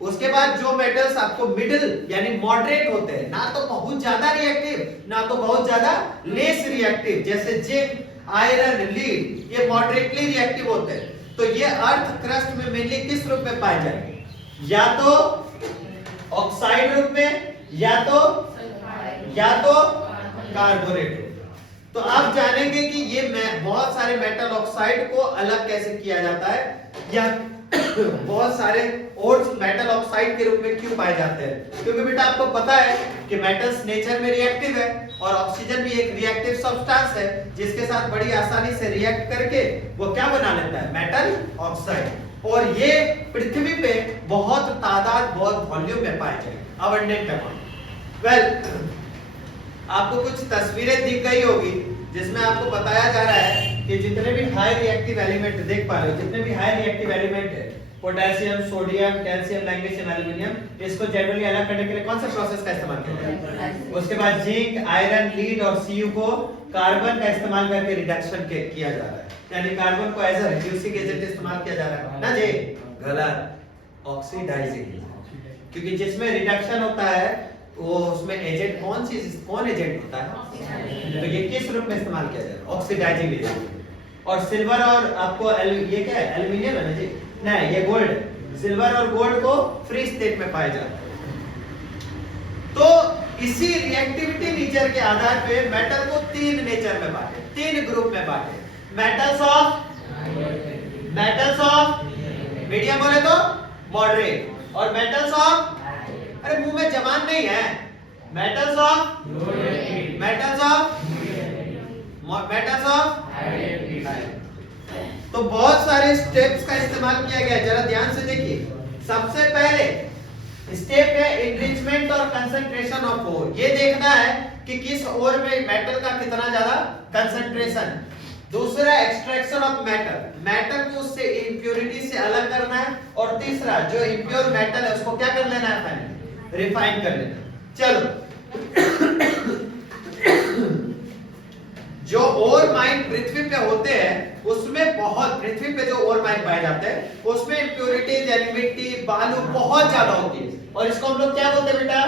उसके बाद जो मेटल्स आपको मिडिल यानी मॉडरेट होते हैं, ना तो बहुत ज्यादा रिएक्टिव ना तो बहुत ज्यादा लेस रिएक्टिव, जैसे जिंक, आयरन, लीड, ये मॉडरेटली रिएक्टिव होते हैं। तो ये अर्थ क्रस्ट में मेनली किस रूप में पाए जाएंगे? या तो ऑक्साइड रूप में, या तो कार्बोनेट। तो आप जानेंगे कि ये बहुत सारे मेटल ऑक्साइड को अलग कैसे किया जाता है, या बहुत सारे और मेटल ऑक्साइड के रूप में क्यों पाए जाते हैं। क्योंकि बेटा आपको पता है कि मेटल्स नेचर में रिएक्टिव है और ऑक्सीजन भी एक रिएक्टिव सब्सटेंस है, जिसके साथ बड़ी आसानी से रिएक्ट करके वो क्या बना लेता है? Metal oxide. और ये पृथ्वी पे बहुत तादाद, बहुत वॉल्यूम में पाए जाएंगे, अबंडेंट अमाउंट। वेल, आपको कुछ तस्वीरें दिख गई होगी जिसमें आपको बताया जा रहा है कि जितने भी हाई रिएक्टिव एलिमेंट देख पा रहे हो, जितने भी हाई रिएक्टिव एलिमेंट है, potassium, sodium, calcium, magnesium, aluminium, इसको जनरली अलग करने के लिए कौन सा प्रोसेस का इस्तेमाल किया जाता है? उसके बाद जिंक, आयरन, लीड और Cu को कार्बन का इस्तेमाल करके रिडक्शन किया जा रहा है, यानी कार्बन को एज अ रिड्यूसिंग एजेंट इस्तेमाल किया जा रहा है ना जी? गलत, ऑक्सीडाइजिंग। क्योंकि जिसमें रिडक्शन होता है वो उसमें एजेंट कौन एजेंट होता है? तो ये किस रूप में इस्तेमाल किया जा रहा है? Oxidising agent. और सिल्वर और आपको ये क्या है? एल्यूमिनियम है ना जी? नहीं, ये गोल्ड है। सिल्वर और गोल्ड को फ्री स्टेट में पाया जाता है। तो इसी रिएक्टिविटी नेचर के आधार पे मेटल को तीन नेचर में बांटे, तीन ग्रुप में बांटे। मेटल्स ऑफ मीडियम बोले तो मॉडरेट, और मेटल्स ऑफ, अरे मुंह में जबान नहीं है, मेटल्स ऑफ तो बहुत सारे स्टेप्स का इस्तेमाल किया गया है, जरा ध्यान से देखिए। सबसे पहले स्टेप है इनरिचमेंट और कंसंट्रेशन ऑफ ओर। ये देखना है कि किस ओर में मेटल का कितना ज्यादा कंसंट्रेशन। दूसरा एक्सट्रैक्शन ऑफ मेटल को उससे इंप्योरिटी से अलग करना है। और तीसरा जो इंप्योर मेटल है उसको क्या कर लेना है? पहले रिफाइन कर लेना। चलो, जो ओर माइन पृथ्वी पे होते हैं उसमें बहुत, पृथ्वी पे जो ओर माइन पाए जाते हैं उसमें इंप्योरिटीज यानी मिट्टी, बालू बहुत ज्यादा होती है, और इसको हम लोग क्या बोलते हैं बेटा?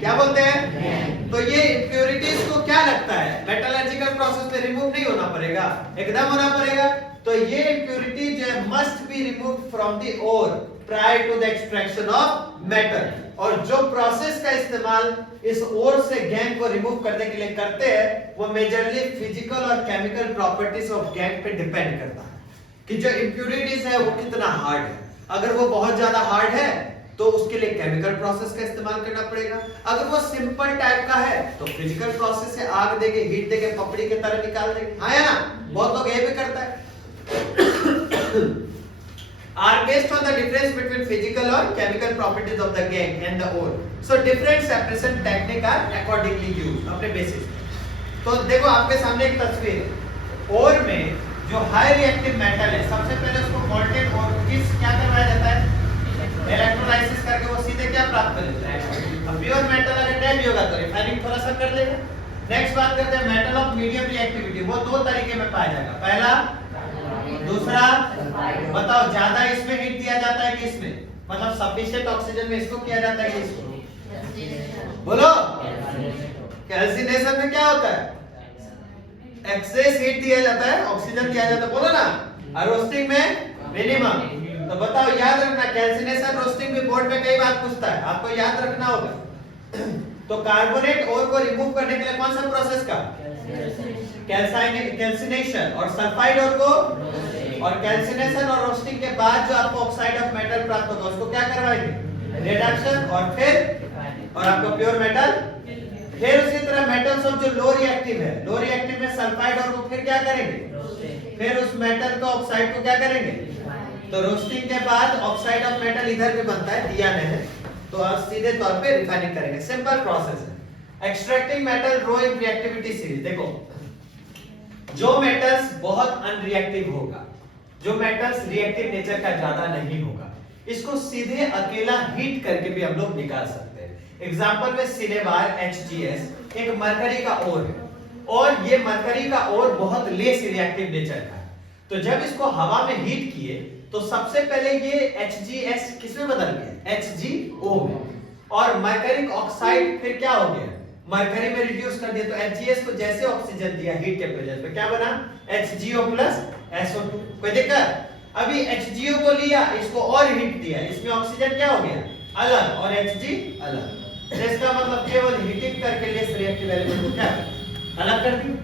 क्या बोलते हैं? तो ये इंप्योरिटीज को क्या लगता है? मेटलर्जिकल प्रोसेस में रिमूव नहीं होना पड़ेगा, एकदम होना पड़ेगा। तो ये इंप्योरिटी जो है must be removed from the ore. prior to the extraction of metal. और जो प्रोसेस का इस्तेमाल इस ओर से गैंग को रिमूव करने के लिए करते हैं वो मेजरली फिजिकल और केमिकल प्रॉपर्टीज ऑफ गैंग पे डिपेंड करता है कि जो इंप्यूरिटीज है वो कितना हार्ड है। अगर वो बहुत ज्यादा हार्ड है तो उसके लिए केमिकल प्रोसेस का इस्तेमाल करना पड़ेगा। अगर वो सिंपल टाइप का है तो फिजिकल प्रोसेस से आग देके हीट देके पपड़ी की तरह निकाल देंगे। हाँ या ना, बहुत लोग ये भी करता है। are based on the difference between physical or chemical properties of the gangue and the ore. So different separation technique are accordingly used अपने बेसिस पे। तो देखो आपके सामने एक तस्वीर है। ओर में जो हाई रिएक्टिव मेटल है सबसे पहले उसको मोल्टेन और किस क्या करवाया जाता है, इलेक्ट्रोलाइसिस करके वो सीधे क्या प्राप्त कर लेता है। अब प्योर मेटल अगर नहीं भी होगा तो रिफाइनिंग थोड़ा सा कर लेगा। नेक्स्ट बात करते हैं मेटल ऑफ मीडियम रिएक्टिविटी। वो दो तरीके में पाया जाएगा, पहला दूसरा। बताओ ज्यादा इसमें हीट दिया जाता है कि इसमें, मतलब सफिशिएंट ऑक्सीजन में इसको किया जाता है कि इसको, बोलो। कैल्सिनेशन में क्या होता है, एक्सेस हीट दिया जाता है, ऑक्सीजन दिया जाता है, बोलो ना। और रोस्टिंग में मिनिमम। तो बताओ याद रखना, कैल्सिनेशन रोस्टिंग भी बोर्ड में कई बार पूछता है, आपको याद रखना होगा। तो कार्बोनेट ओर को रिमूव करने के लिए कौन सा प्रोसेस का, कैल्सिनेशन। और सल्फाइड ओर को, और कैल्सिनेशन और रोस्टिंग के बाद जो आपको ऑक्साइड ऑफ मेटल प्राप्त होगा उसको क्या करवाएंगे, रिडक्शन। और फिर और आपको प्योर मेटल। फिर उसी तरह मेटल्स ऑफ जो लो रिएक्टिव है, लो रिएक्टिव में सल्फाइड और को फिर क्या करेंगे, फिर उस मेटल को ऑक्साइड को क्या करेंगे, तो रोस्टिंग के बाद ऑक्साइड ऑफ मेटल इधर भी बनता है, दिया नहीं है, तो आप सीधे तौर पे रिफाइनिंग करेंगे। सिंपल प्रोसेस है। एक्सट्रैक्टिंग मेटल रो इन रिएक्टिविटी सीरीज। देखो जो मेटल्स बहुत अनरिएक्टिव होगा, जो मेटल्स रिएक्टिव नेचर का ज्यादा नहीं होगा, इसको सीधे अकेला हीट करके भी हम लोग निकाल सकते हैं। एग्जांपल में सिनेबार HGS एक मरकरी का ओर है, और ये मरकरी का ओर बहुत लेस रिएक्टिव नेचर का है। तो जब इसको हवा में हीट किए तो सबसे पहले ये HGS किसमें बदल गया, HgO में, और मरकरिक ऑक्साइड फिर क्या हो गया, मरकरी में रिड्यूस कर दिया। तो HGS को जैसे ऑक्सीजन दिया हीट के प्रेजेंस में क्या बना, HgO प्लस SO2। कोई दिक्कत? अभी HgO को लिया, इसको और हीट दिया, इसमें ऑक्सीजन क्या हो गया अलग और Hg अलग। इसका मतलब केवल हीटिंग करके लेस रिएक्टिव एलिमेंट को क्या अलग कर दिया।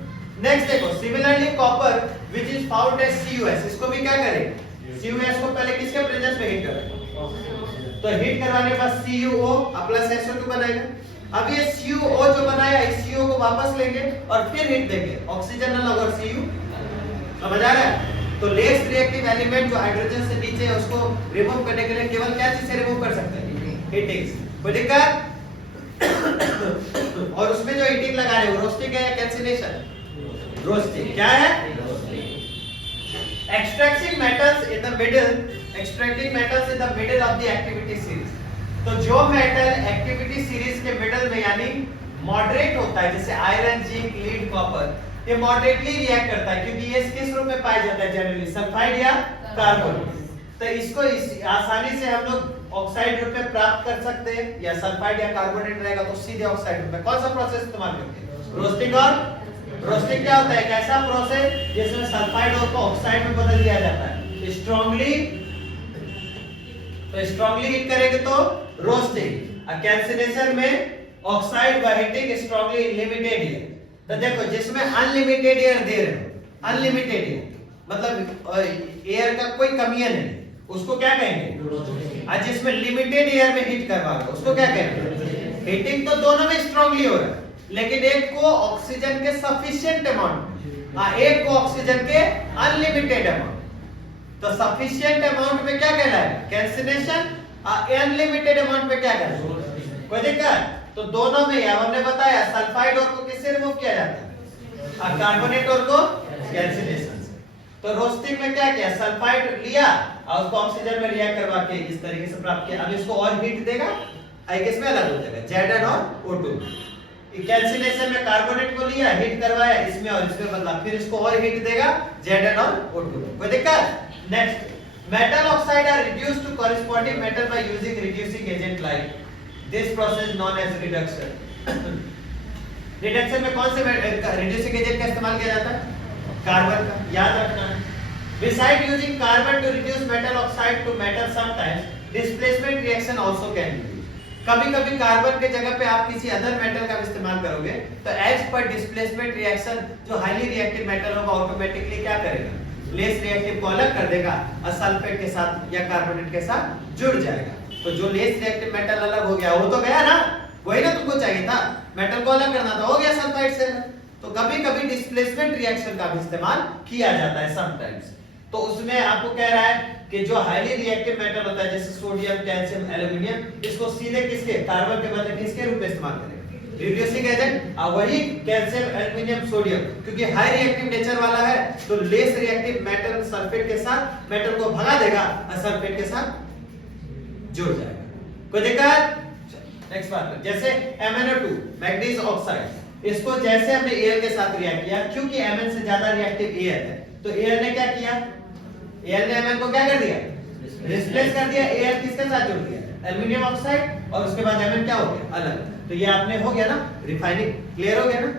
नेक्स्ट देखो, similarly copper which is found as CuS, इसको भी क्या करें, CuS को पहले किसके प्रेजेंस में हीट करें, तो हीट करवाने के बाद CuO प्लस SO2 बनेगा। अब ये CuO जो बनाया, इस CO को वापस लेंगे और फिर हीट देंगे, ऑक्सीजन अलग और Cu, समझ आ रहा है। तो लेस रिएक्टिव एलिमेंट जो हाइड्रोजन से नीचे है उसको रिमूव करने के लिए केवल क्या चीज से रिमूव कर सकते हैं, हीटिंग से। कोई दिक्कत? और उसमें जो हीटिंग लगा रहे हो रोस्टिंग है या कैल्सिनेशन, रोस्टिंग। क्या है, extracting metals in the middle, extracting metals in the middle of the activity series। तो जो मेटल एक्टिविटी सीरीज के मिडल में यानी मॉडरेट होता है, जैसे आयरन, जिंक, लीड, कॉपर, ये मॉडरेटली रिएक्ट करता है क्योंकि ये किस रूप में पाया जाता है, जनरली सल्फाइड या कार्बन। तो इसको आसानी से हम लोग ऑक्साइड रूप में प्राप्त कर सकते हैं, या सल्फाइड या कार्बोनेट रहेगा तो सीधे ऑक्साइड रूप में। कौन सा प्रोसेस इस्तेमाल करते हैं, रोस्टिंग। और रोस्टिंग क्या होता है, एक ऐसा प्रोसेस जिसमें सल्फाइड और को ऑक्साइड में बदल दिया जाता है स्ट्रांगली। तो स्ट्रांगली हीट करेंगे तो रोस्टिंग, और कैल्सिनेशन में ऑक्साइड व हीटिंग स्ट्रांगली लिमिटेड एयर। तो देखो जिसमें अनलिमिटेड एयर दे रहे हो, अनलिमिटेड एयर मतलब एयर का कोई कमी नहीं, उसको क्या कहेंगे। और जिसमें लिमिटेड एयर में हीट करवा रहे हो उसको क्या कहेंगे, हीटिंग। तो दोनों में स्ट्रांगली हो रहा है, लेकिन एक को ऑक्सीजन के सफिशिएंट अमाउंट, एक को ऑक्सीजन के अनलिमिटेड अमाउंट। तो सफिशिएंट अमाउंट में क्या कहलाएगा, कैल्सिनेशन, और अनलिमिटेड अमाउंट में क्या कहलाएगा, कोई दिक्कत। तो दोनों में अब हमने बताया सल्फाइड और को किससे रिमूव किया जाता है, और कार्बोनेट और को कैल्सिनेशन से। तो रोस्टिंग में क्या किया, सल्फाइड लिया और उसको ऑक्सीजन में रिएक्ट करवा के इस तरीके से प्राप्त किया। अब इसको और हीट देगा, आई किस में अलग हो जाएगा, Zn और O2। कैल्सिनेशन में कार्बोनेट को लिया, हीट करवाया, इसमें और इसमें बदला, फिर इसको और हीट देगा Zn और O2। कोई दिक्कत? Next, metal oxide are reduced to corresponding metal by using reducing agent like this process known as reduction. Reduction में कौन से रिड्यूसिंग एजेंट का इस्तेमाल किया जाता है, कार्बन का, याद रखना है। Besides using carbon to reduce metal oxide to metal, sometimes displacement reaction also can be. कभी कभी कार्बन के जगह पे आप किसी अदर मेटल का इस्तेमाल करोगे तो एज पर डिस्प्लेसमेंट रिएक्शन जो हाईली रिएक्टिव मेटल होगा ऑटोमेटिकली क्या करेगा, लेस रिएक्टिव को अलग कर देगा और सल्फेट के साथ या कार्बोनेट के साथ जुड़ जाएगा। तो जो लेस रिएक्टिव मेटल अलग हो गया वो तो गया ना, वही ना तुमको चाहिए था, मेटल को अलग करना था, हो गया सल्फाइड से। तो कभी कभी डिस्प्लेसमेंट रिएक्शन का भी इस्तेमाल किया जाता है समटाइम्स। तो उसमें आपको कह रहा है कि जो हाईली रिएक्टिव मेटल होता है जैसे सोडियम, कैल्शियम, एल्युमिनियम, इसको सीधे किसके, कार्बन के बदले किसके रूप में इस्तेमाल करेंगे, रिड्यूसिंग एजेंट। और वही कैल्शियम, एल्युमिनियम, सोडियम क्योंकि हाई रिएक्टिव नेचर वाला है तो लेस रिएक्टिव मेटल सल्फेट के साथ मेटल को भगा देगा और सल्फेट के साथ जुड़ जाएगा। कोई दिक्कत? नेक्स्ट बात, जैसे MnO2 मैग्नीज ऑक्साइड, इसको जैसे हमने एयर के साथ रिएक्ट किया, क्योंकि Mn से ज्यादा रिएक्टिव एयर है तो एयर ने क्या किया, एयर ने Mn को क्या कर दिया, रिप्लेस कर दिया। एयर किसके साथ जुड़ गया, एल्युमिनियम ऑक्साइड, और उसके बाद Mn क्या हो गया, अलग। तो ये आपने हो गया ना रिफाइनिंग, क्लियर हो गया ना।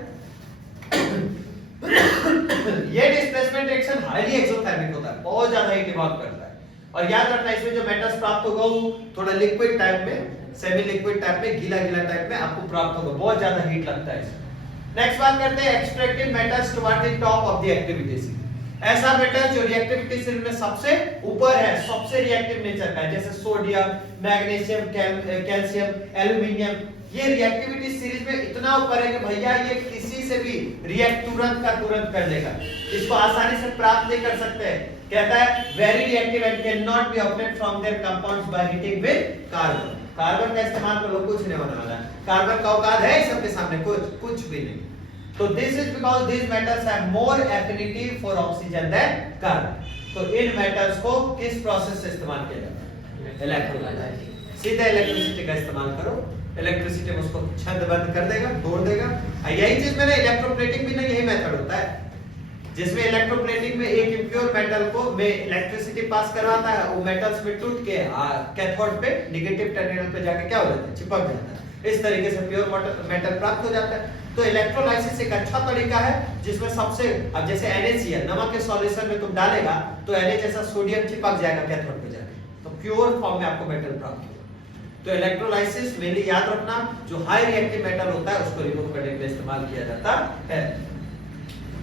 ये डिस्प्लेसमेंट रिएक्शन हाईली एक्सोथर्मिक होता है, बहुत ज्यादा हीट इवॉल्व करता है। और याद रखना इसमें जो मेटल्स प्राप्त होगा वो थोड़ा लिक्विड टाइप में, सेमी लिक्विड टाइप में, गीला गीला टाइप में आपको प्राप्त होगा, बहुत ज्यादा हीट लगता है इसमें। नेक्स्ट बात करते हैं extractive metals toward the top of the activity series. ऐसा मेटल जो रिएक्टिविटी सीरीज में सबसे ऊपर है, सबसे रिएक्टिव नेचर का है, जैसे सोडियम, मैग्नीशियम, कैल्शियम, एल्युमिनियम, ये रिएक्टिविटी सीरीज में इतना ऊपर है कि भैया ये किसी से भी रिएक्ट तुरंत का तुरंत कर देगा, इसको आसानी से प्राप्त नहीं कर सकते हैं। कहता है very reactive and can not be obtained from there compounds by heating with carbon. Carbon का इस्तेमाल कर लो, कुछ नहीं होने वाला है, कार्बन का औकात है सबके सामने, कुछ भी नहीं। तो this is because these metals have more affinity for oxygen than carbon। तो इन मेटल्स को किस प्रोसेस से इस्तेमाल किया जाता है, इलेक्ट्रोलाइसिस। सीधा इलेक्ट्रिसिटी का इस्तेमाल करो, इलेक्ट्रिसिटी में उसको छंदबद्ध कर देगा, तोड़ देगा। यही चीज मैंने इलेक्ट्रोप्लेटिंग भी ना यही मेथड होता है, जिसमें इलेक्ट्रोप्लेटिंग में एक इम्प्योर मेटल को में इलेक्ट्रिसिटी पास करवाता है, वो मेटल्स में टूट के कैथोड पे नेगेटिव टर्मिनल पे जाके क्या हो जाता है, चिपक जाता है। इस तरीके से प्योर मेटल प्राप्त हो जाता है। तो इलेक्ट्रोलाइसिस एक अच्छा तरीका है जिसमें सबसे, अब जैसे NaCl नमक के सॉल्यूशन में तुम डालेगा तो Na जैसा सोडियम चिपक जाएगा कैथोड पे जाके, तो प्योर फॉर्म में आपको मेटल प्राप्त होगा। तो इलेक्ट्रोलाइसिस मेनली याद रखना, जो हाई रिएक्टिव मेटल होता है उसको रिमूव करने के लिए इस्तेमाल किया जाता है।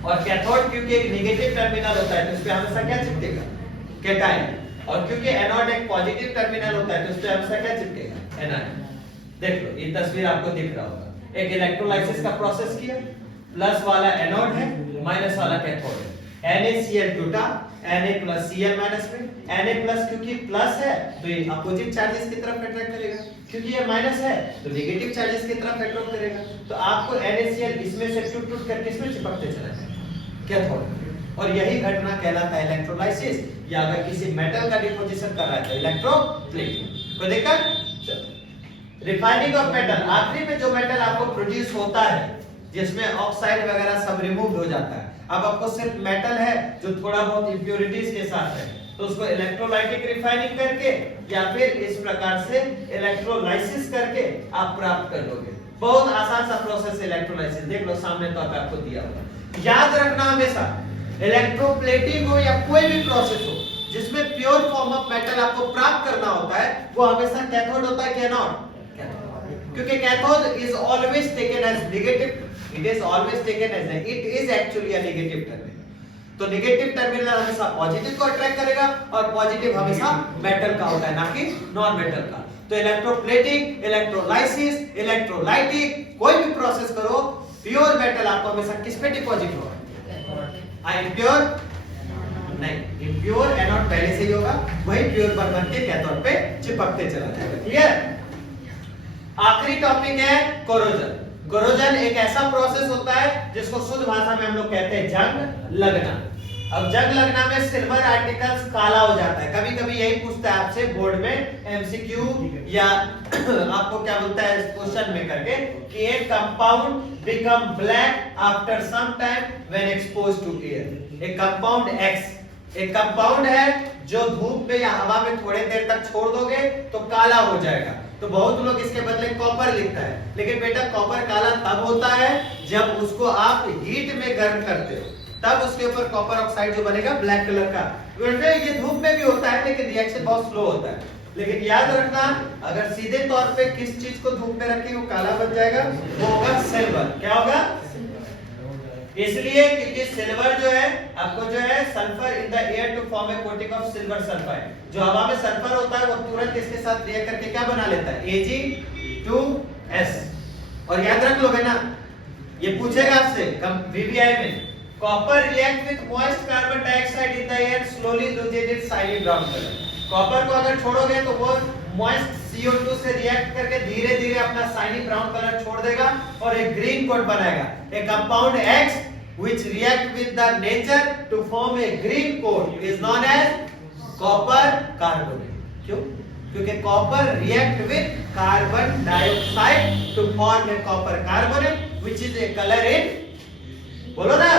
और कैथोड क्योंकि एक नेगेटिव टर्मिनल होता है तो उस पे हमेशा क्या चिपकेगा, कैटायन, और क्योंकि एनोड एक पॉजिटिव टर्मिनल होता है तो उस पे हमेशा क्या चिपकेगा, एनायन। देख लो ये तस्वीर आपको दिख रहा होगा, एक इलेक्ट्रोलाइसिस का प्रोसेस किया, प्लस वाला एनोड है, माइनस वाला कैथोड है। NaCl टूटा, Na+ Cl- में, Na+ क्योंकि प्लस है तो ये अपोजिट चार्जेस की तरफ अट्रैक्ट करेगा, क्योंकि ये माइनस है तो नेगेटिव चार्जेस की तरफ अट्रैक्ट करेगा। तो आपको NaCl इसमें से टूट कर किसमें चिपकते चला जाएगा, कैथोड। और यही घटना कहलाता है इलेक्ट्रोलाइसिस, या अगर किसी मेटल का डिपोजिशन कर रहा है तो इलेक्ट्रोप्लेटिंग। कोई दिक्कत? रिफाइनिंग ऑफ मेटल, आखिरी में जो मेटल आपको प्रोड्यूस होता है जिसमें ऑक्साइड वगैरह सब रिमूव हो जाता है, अब आपको सिर्फ मेटल है जो थोड़ा बहुत इंप्योरिटीज के साथ है तो उसको इलेक्ट्रोलाइटिक रिफाइनिंग करके या फिर इस प्रकार से इलेक्ट्रोलाइसिस करके आप प्राप्त कर लोगे। बहुत आसान सा प्रोसेस है इलेक्ट्रोलाइसिस, देख लो सामने तो आपको दिया हुआ। याद रखना हमेशा इलेक्ट्रोप्लेटिंग हो या कोई भी प्रोसेस हो जिसमें प्योर फॉर्म ऑफ मेटल आपको प्राप्त करना होता है वो हमेशा कैथोड होता है, कैनोड। क्योंकि cathode is always taken as negative, it is always taken as, it is actually a negative terminal. तो नेगेटिव टर्मिनल हमेशा पॉजिटिव को अट्रैक्ट करेगा और पॉजिटिव हमेशा मेटल का होता है ना कि नॉन मेटल का। तो इलेक्ट्रोप्लेटिंग, इलेक्ट्रोलाइसिस, इलेक्ट्रोलाइटिक कोई भी प्रोसेस करो, प्योर मेटल आपको हमेशा किस पे डिपॉजिट होगा, इम्प्योर नहीं, इम्प्योर एनोड पहले से ही होगा, वही प्योर पर बन के कैथोड पे चिपकते चला जाएगा। क्लियर? आखिरी टॉपिक है कोरोजन। कोरोजन एक ऐसा प्रोसेस होता है जिसको शुद्ध भाषा में हम लोग कहते हैं जंग लगना। अब जंग लगना में सिल्वर आर्टिकल्स काला हो जाता है। कभी कभी यही पूछता है आपसे बोर्ड में MCQ या आपको क्या बोलता है क्वेश्चन में करके कि एक compound become black after some time when exposed to air. एक कंपाउंड X एक कंपाउंड है जो धूप में या हवा में थोड़े देर तक छोड़ दोगे तो काला हो जाएगा। तो बहुत लोग इसके बदले कॉपर लिखता है, लेकिन बेटा कॉपर काला तब होता है जब उसको आप हीट में गर्म करते हो, तब उसके ऊपर कॉपर ऑक्साइड जो बनेगा ब्लैक कलर का। वैसे ये धूप में भी होता है लेकिन रिएक्शन बहुत स्लो होता है। लेकिन याद रखना अगर सीधे तौर पे किस चीज को धूप में रखेंगे वो काला बन जाएगा, वो होगा सिल्वर। क्या होगा? इसलिए क्योंकि सिल्वर जो है आपको जो है sulphur in the air to form a coating of silver sulphide. जो हवा में सल्फर होता है वो तुरंत इसके साथ रिएक्ट करके क्या बना लेता है? Ag2S। और याद रख लोगे ना, ये पूछेगा आपसे वीवीआई में, copper react with moist carbon dioxide in the air slowly loses it's shiny brown colour. Copper को अगर छोड़ोगे तो वो मॉइस्ट CO2 से रिएक्ट करके धीरे धीरे अपना शाइनी ब्राउन कलर छोड़ देगा और एक ग्रीन कोट बनाएगा। ए compound X which react with the nature to form a green coat is known as copper carbonate। क्यों? क्योंकि copper react with carbon dioxide to form a copper carbonate which is a color in, बोलो ना,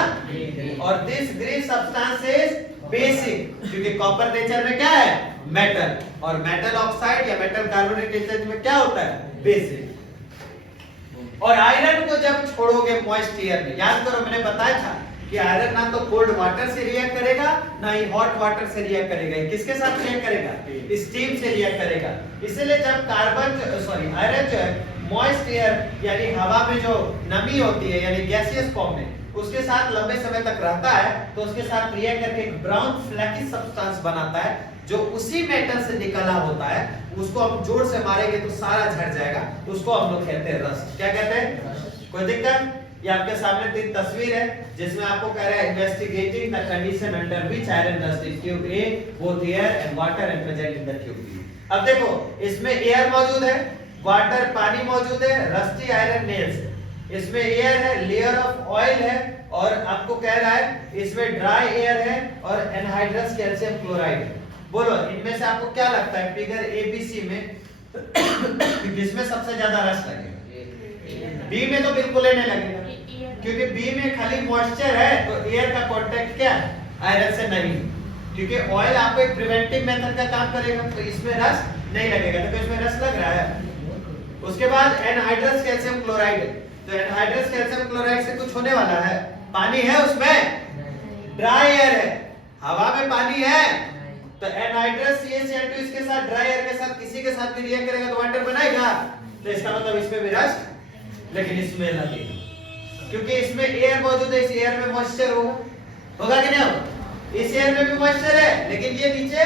और this green substance is basic, क्योंकि copper nature में क्या है? Metal, और मेटल ऑक्साइड या मेटल कार्बोनेट नेचर में क्या होता है? बेसिक। और आयरन को जब छोड़ोगे मॉइस्ट एयर में, याद करो मैंने बताया था कि आयरन ना तो कोल्ड वाटर से रिएक्ट करेगा ना ही हॉट वाटर से रिएक्ट करेगा। किसके साथ रिएक्ट करेगा? स्टीम से रिएक्ट करेगा। इसलिए जब आयरन जो है मॉइस्ट एयर यानी हवा में जो नमी होती है यानी गैसियस फॉर्म में, उसके साथ लंबे समय तक रहता है तो उसके साथ रिएक्ट करके एक ब्राउन फ्लैकी सब्सटेंस बनाता है जो उसी मेटल से निकला होता है। उसको हम जोर से मारेंगे तो सारा झड़ जाएगा, उसको हम लोग कहते हैं रस्ट। क्या कहते हैं? कोई दिक्कत? ये आपके सामने तीन तस्वीर है जिसमें आपको कह रहा है investigating the condition under which iron rust is tube A both air and water and present in the tube B. अब देखो इसमें एयर मौजूद है, वाटर पानी मौजूद है, रस्टी आयरन नेल्स है। इसमें एयर है, लेयर ऑफ ऑयल है, और आपको कह रहा है इसमें ड्राई एयर है और एनहाइड्रस कैल्शियम क्लोराइड है। बोलो इनमें से आपको क्या लगता है फिगर ABC में किसमें सबसे ज्यादा रस लगेगा? बी में तो बिल्कुल ही नहीं लगेगा, क्योंकि बी में खाली मॉइस्चर है तो एयर का कांटेक्ट क्या है? आयरन से नहीं, क्योंकि ऑयल आपको एक प्रिवेंटिव मेथड का काम करेगा तो इसमें रस नहीं लगेगा। देखो इसमें रस लग रहा है। उसके बाद एनहाइड्रस कैल्शियम क्लोराइड है, तो एनहाइड्रस कैल्शियम क्लोराइड से कुछ होने वाला है? पानी है उसमें, ड्राई एयर है, हवा में पानी है, तो एनहाइड्रस CaCl2 इसके साथ ड्राई एयर के साथ किसी के साथ भी रिएक्ट करेगा तो वाटर बनाएगा, तो इसका मतलब इसमें भी रस्ट, लेकिन इसमें लगेगा क्योंकि इसमें एयर मौजूद है। इस एयर में मॉइस्चर होगा कि नहीं होगा? इस एयर में भी मॉइस्चर है लेकिन ये नीचे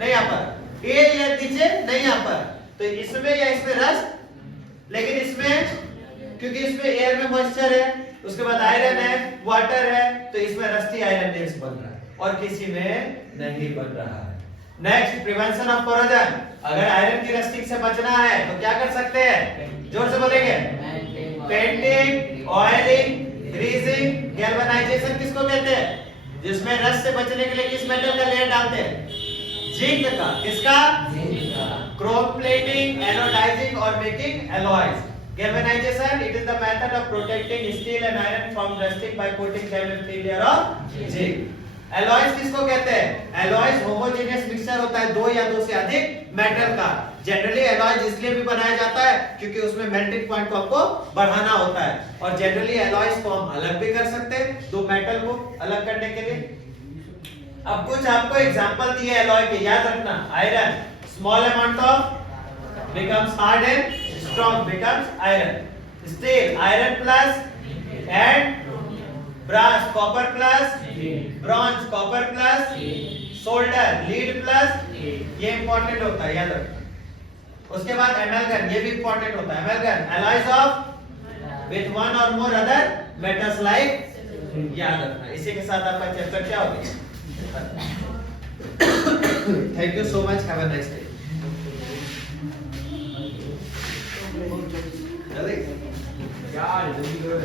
नहीं आ पा रहा, ये एयर नीचे नहीं आ पा रहा, तो इसमें या इसमें रस्ट, लेकिन इसमें क्योंकि इसमें एयर में मॉइस्चर है, उसके बाद आयरन है, वाटर है, तो इसमें रस्टी आयरन नेल्स बन रहा है और किसी में नहीं बन रहा है। Next prevention of corrosion. अगर आयरन की रस्टिंग से बचना है तो क्या कर सकते हैं? जोर से बोलेंगे। पेंटिंग, ऑयलिंग, ग्रीसिंग, गैल्वेनाइजेशन किसको कहते हैं? जिसमें रस्ट से बचने के लिए किस मेटल का लेयर डालते हैं? जिंक का। किसका? जिंक का। क्रोम प्लेटिंग, एनोडाइजिंग और making alloys. Galvanization, it is the method of protecting steel and iron from rusting by coating them in thin layer of zinc. Alloys किसको कहते हैं? Alloys homogeneous mixture होता है दो या दो से अधिक मेटल का। जनरली alloys इसलिए भी बनाया जाता है क्योंकि उसमें melting point को आपको बढ़ाना होता है, और जनरली alloys को हम अलग भी कर सकते हैं दो मेटल को अलग करने के लिए। अब कुछ आपको एग्जांपल दिए alloy के, याद रखना। Iron small amount of becomes hard and strong becomes iron. Steel, iron plus and brass, copper plus bronze, copper plus solder, lead plus, ये important होता है याद रखना। उसके बाद amalgam, ये भी important होता है। amalgam, alloys of with one or more other metals like, याद रखना। इसी के साथ आपका चैप्टर क्या हो गया? Thank you so much, have a nice day. यार जल्दी करो।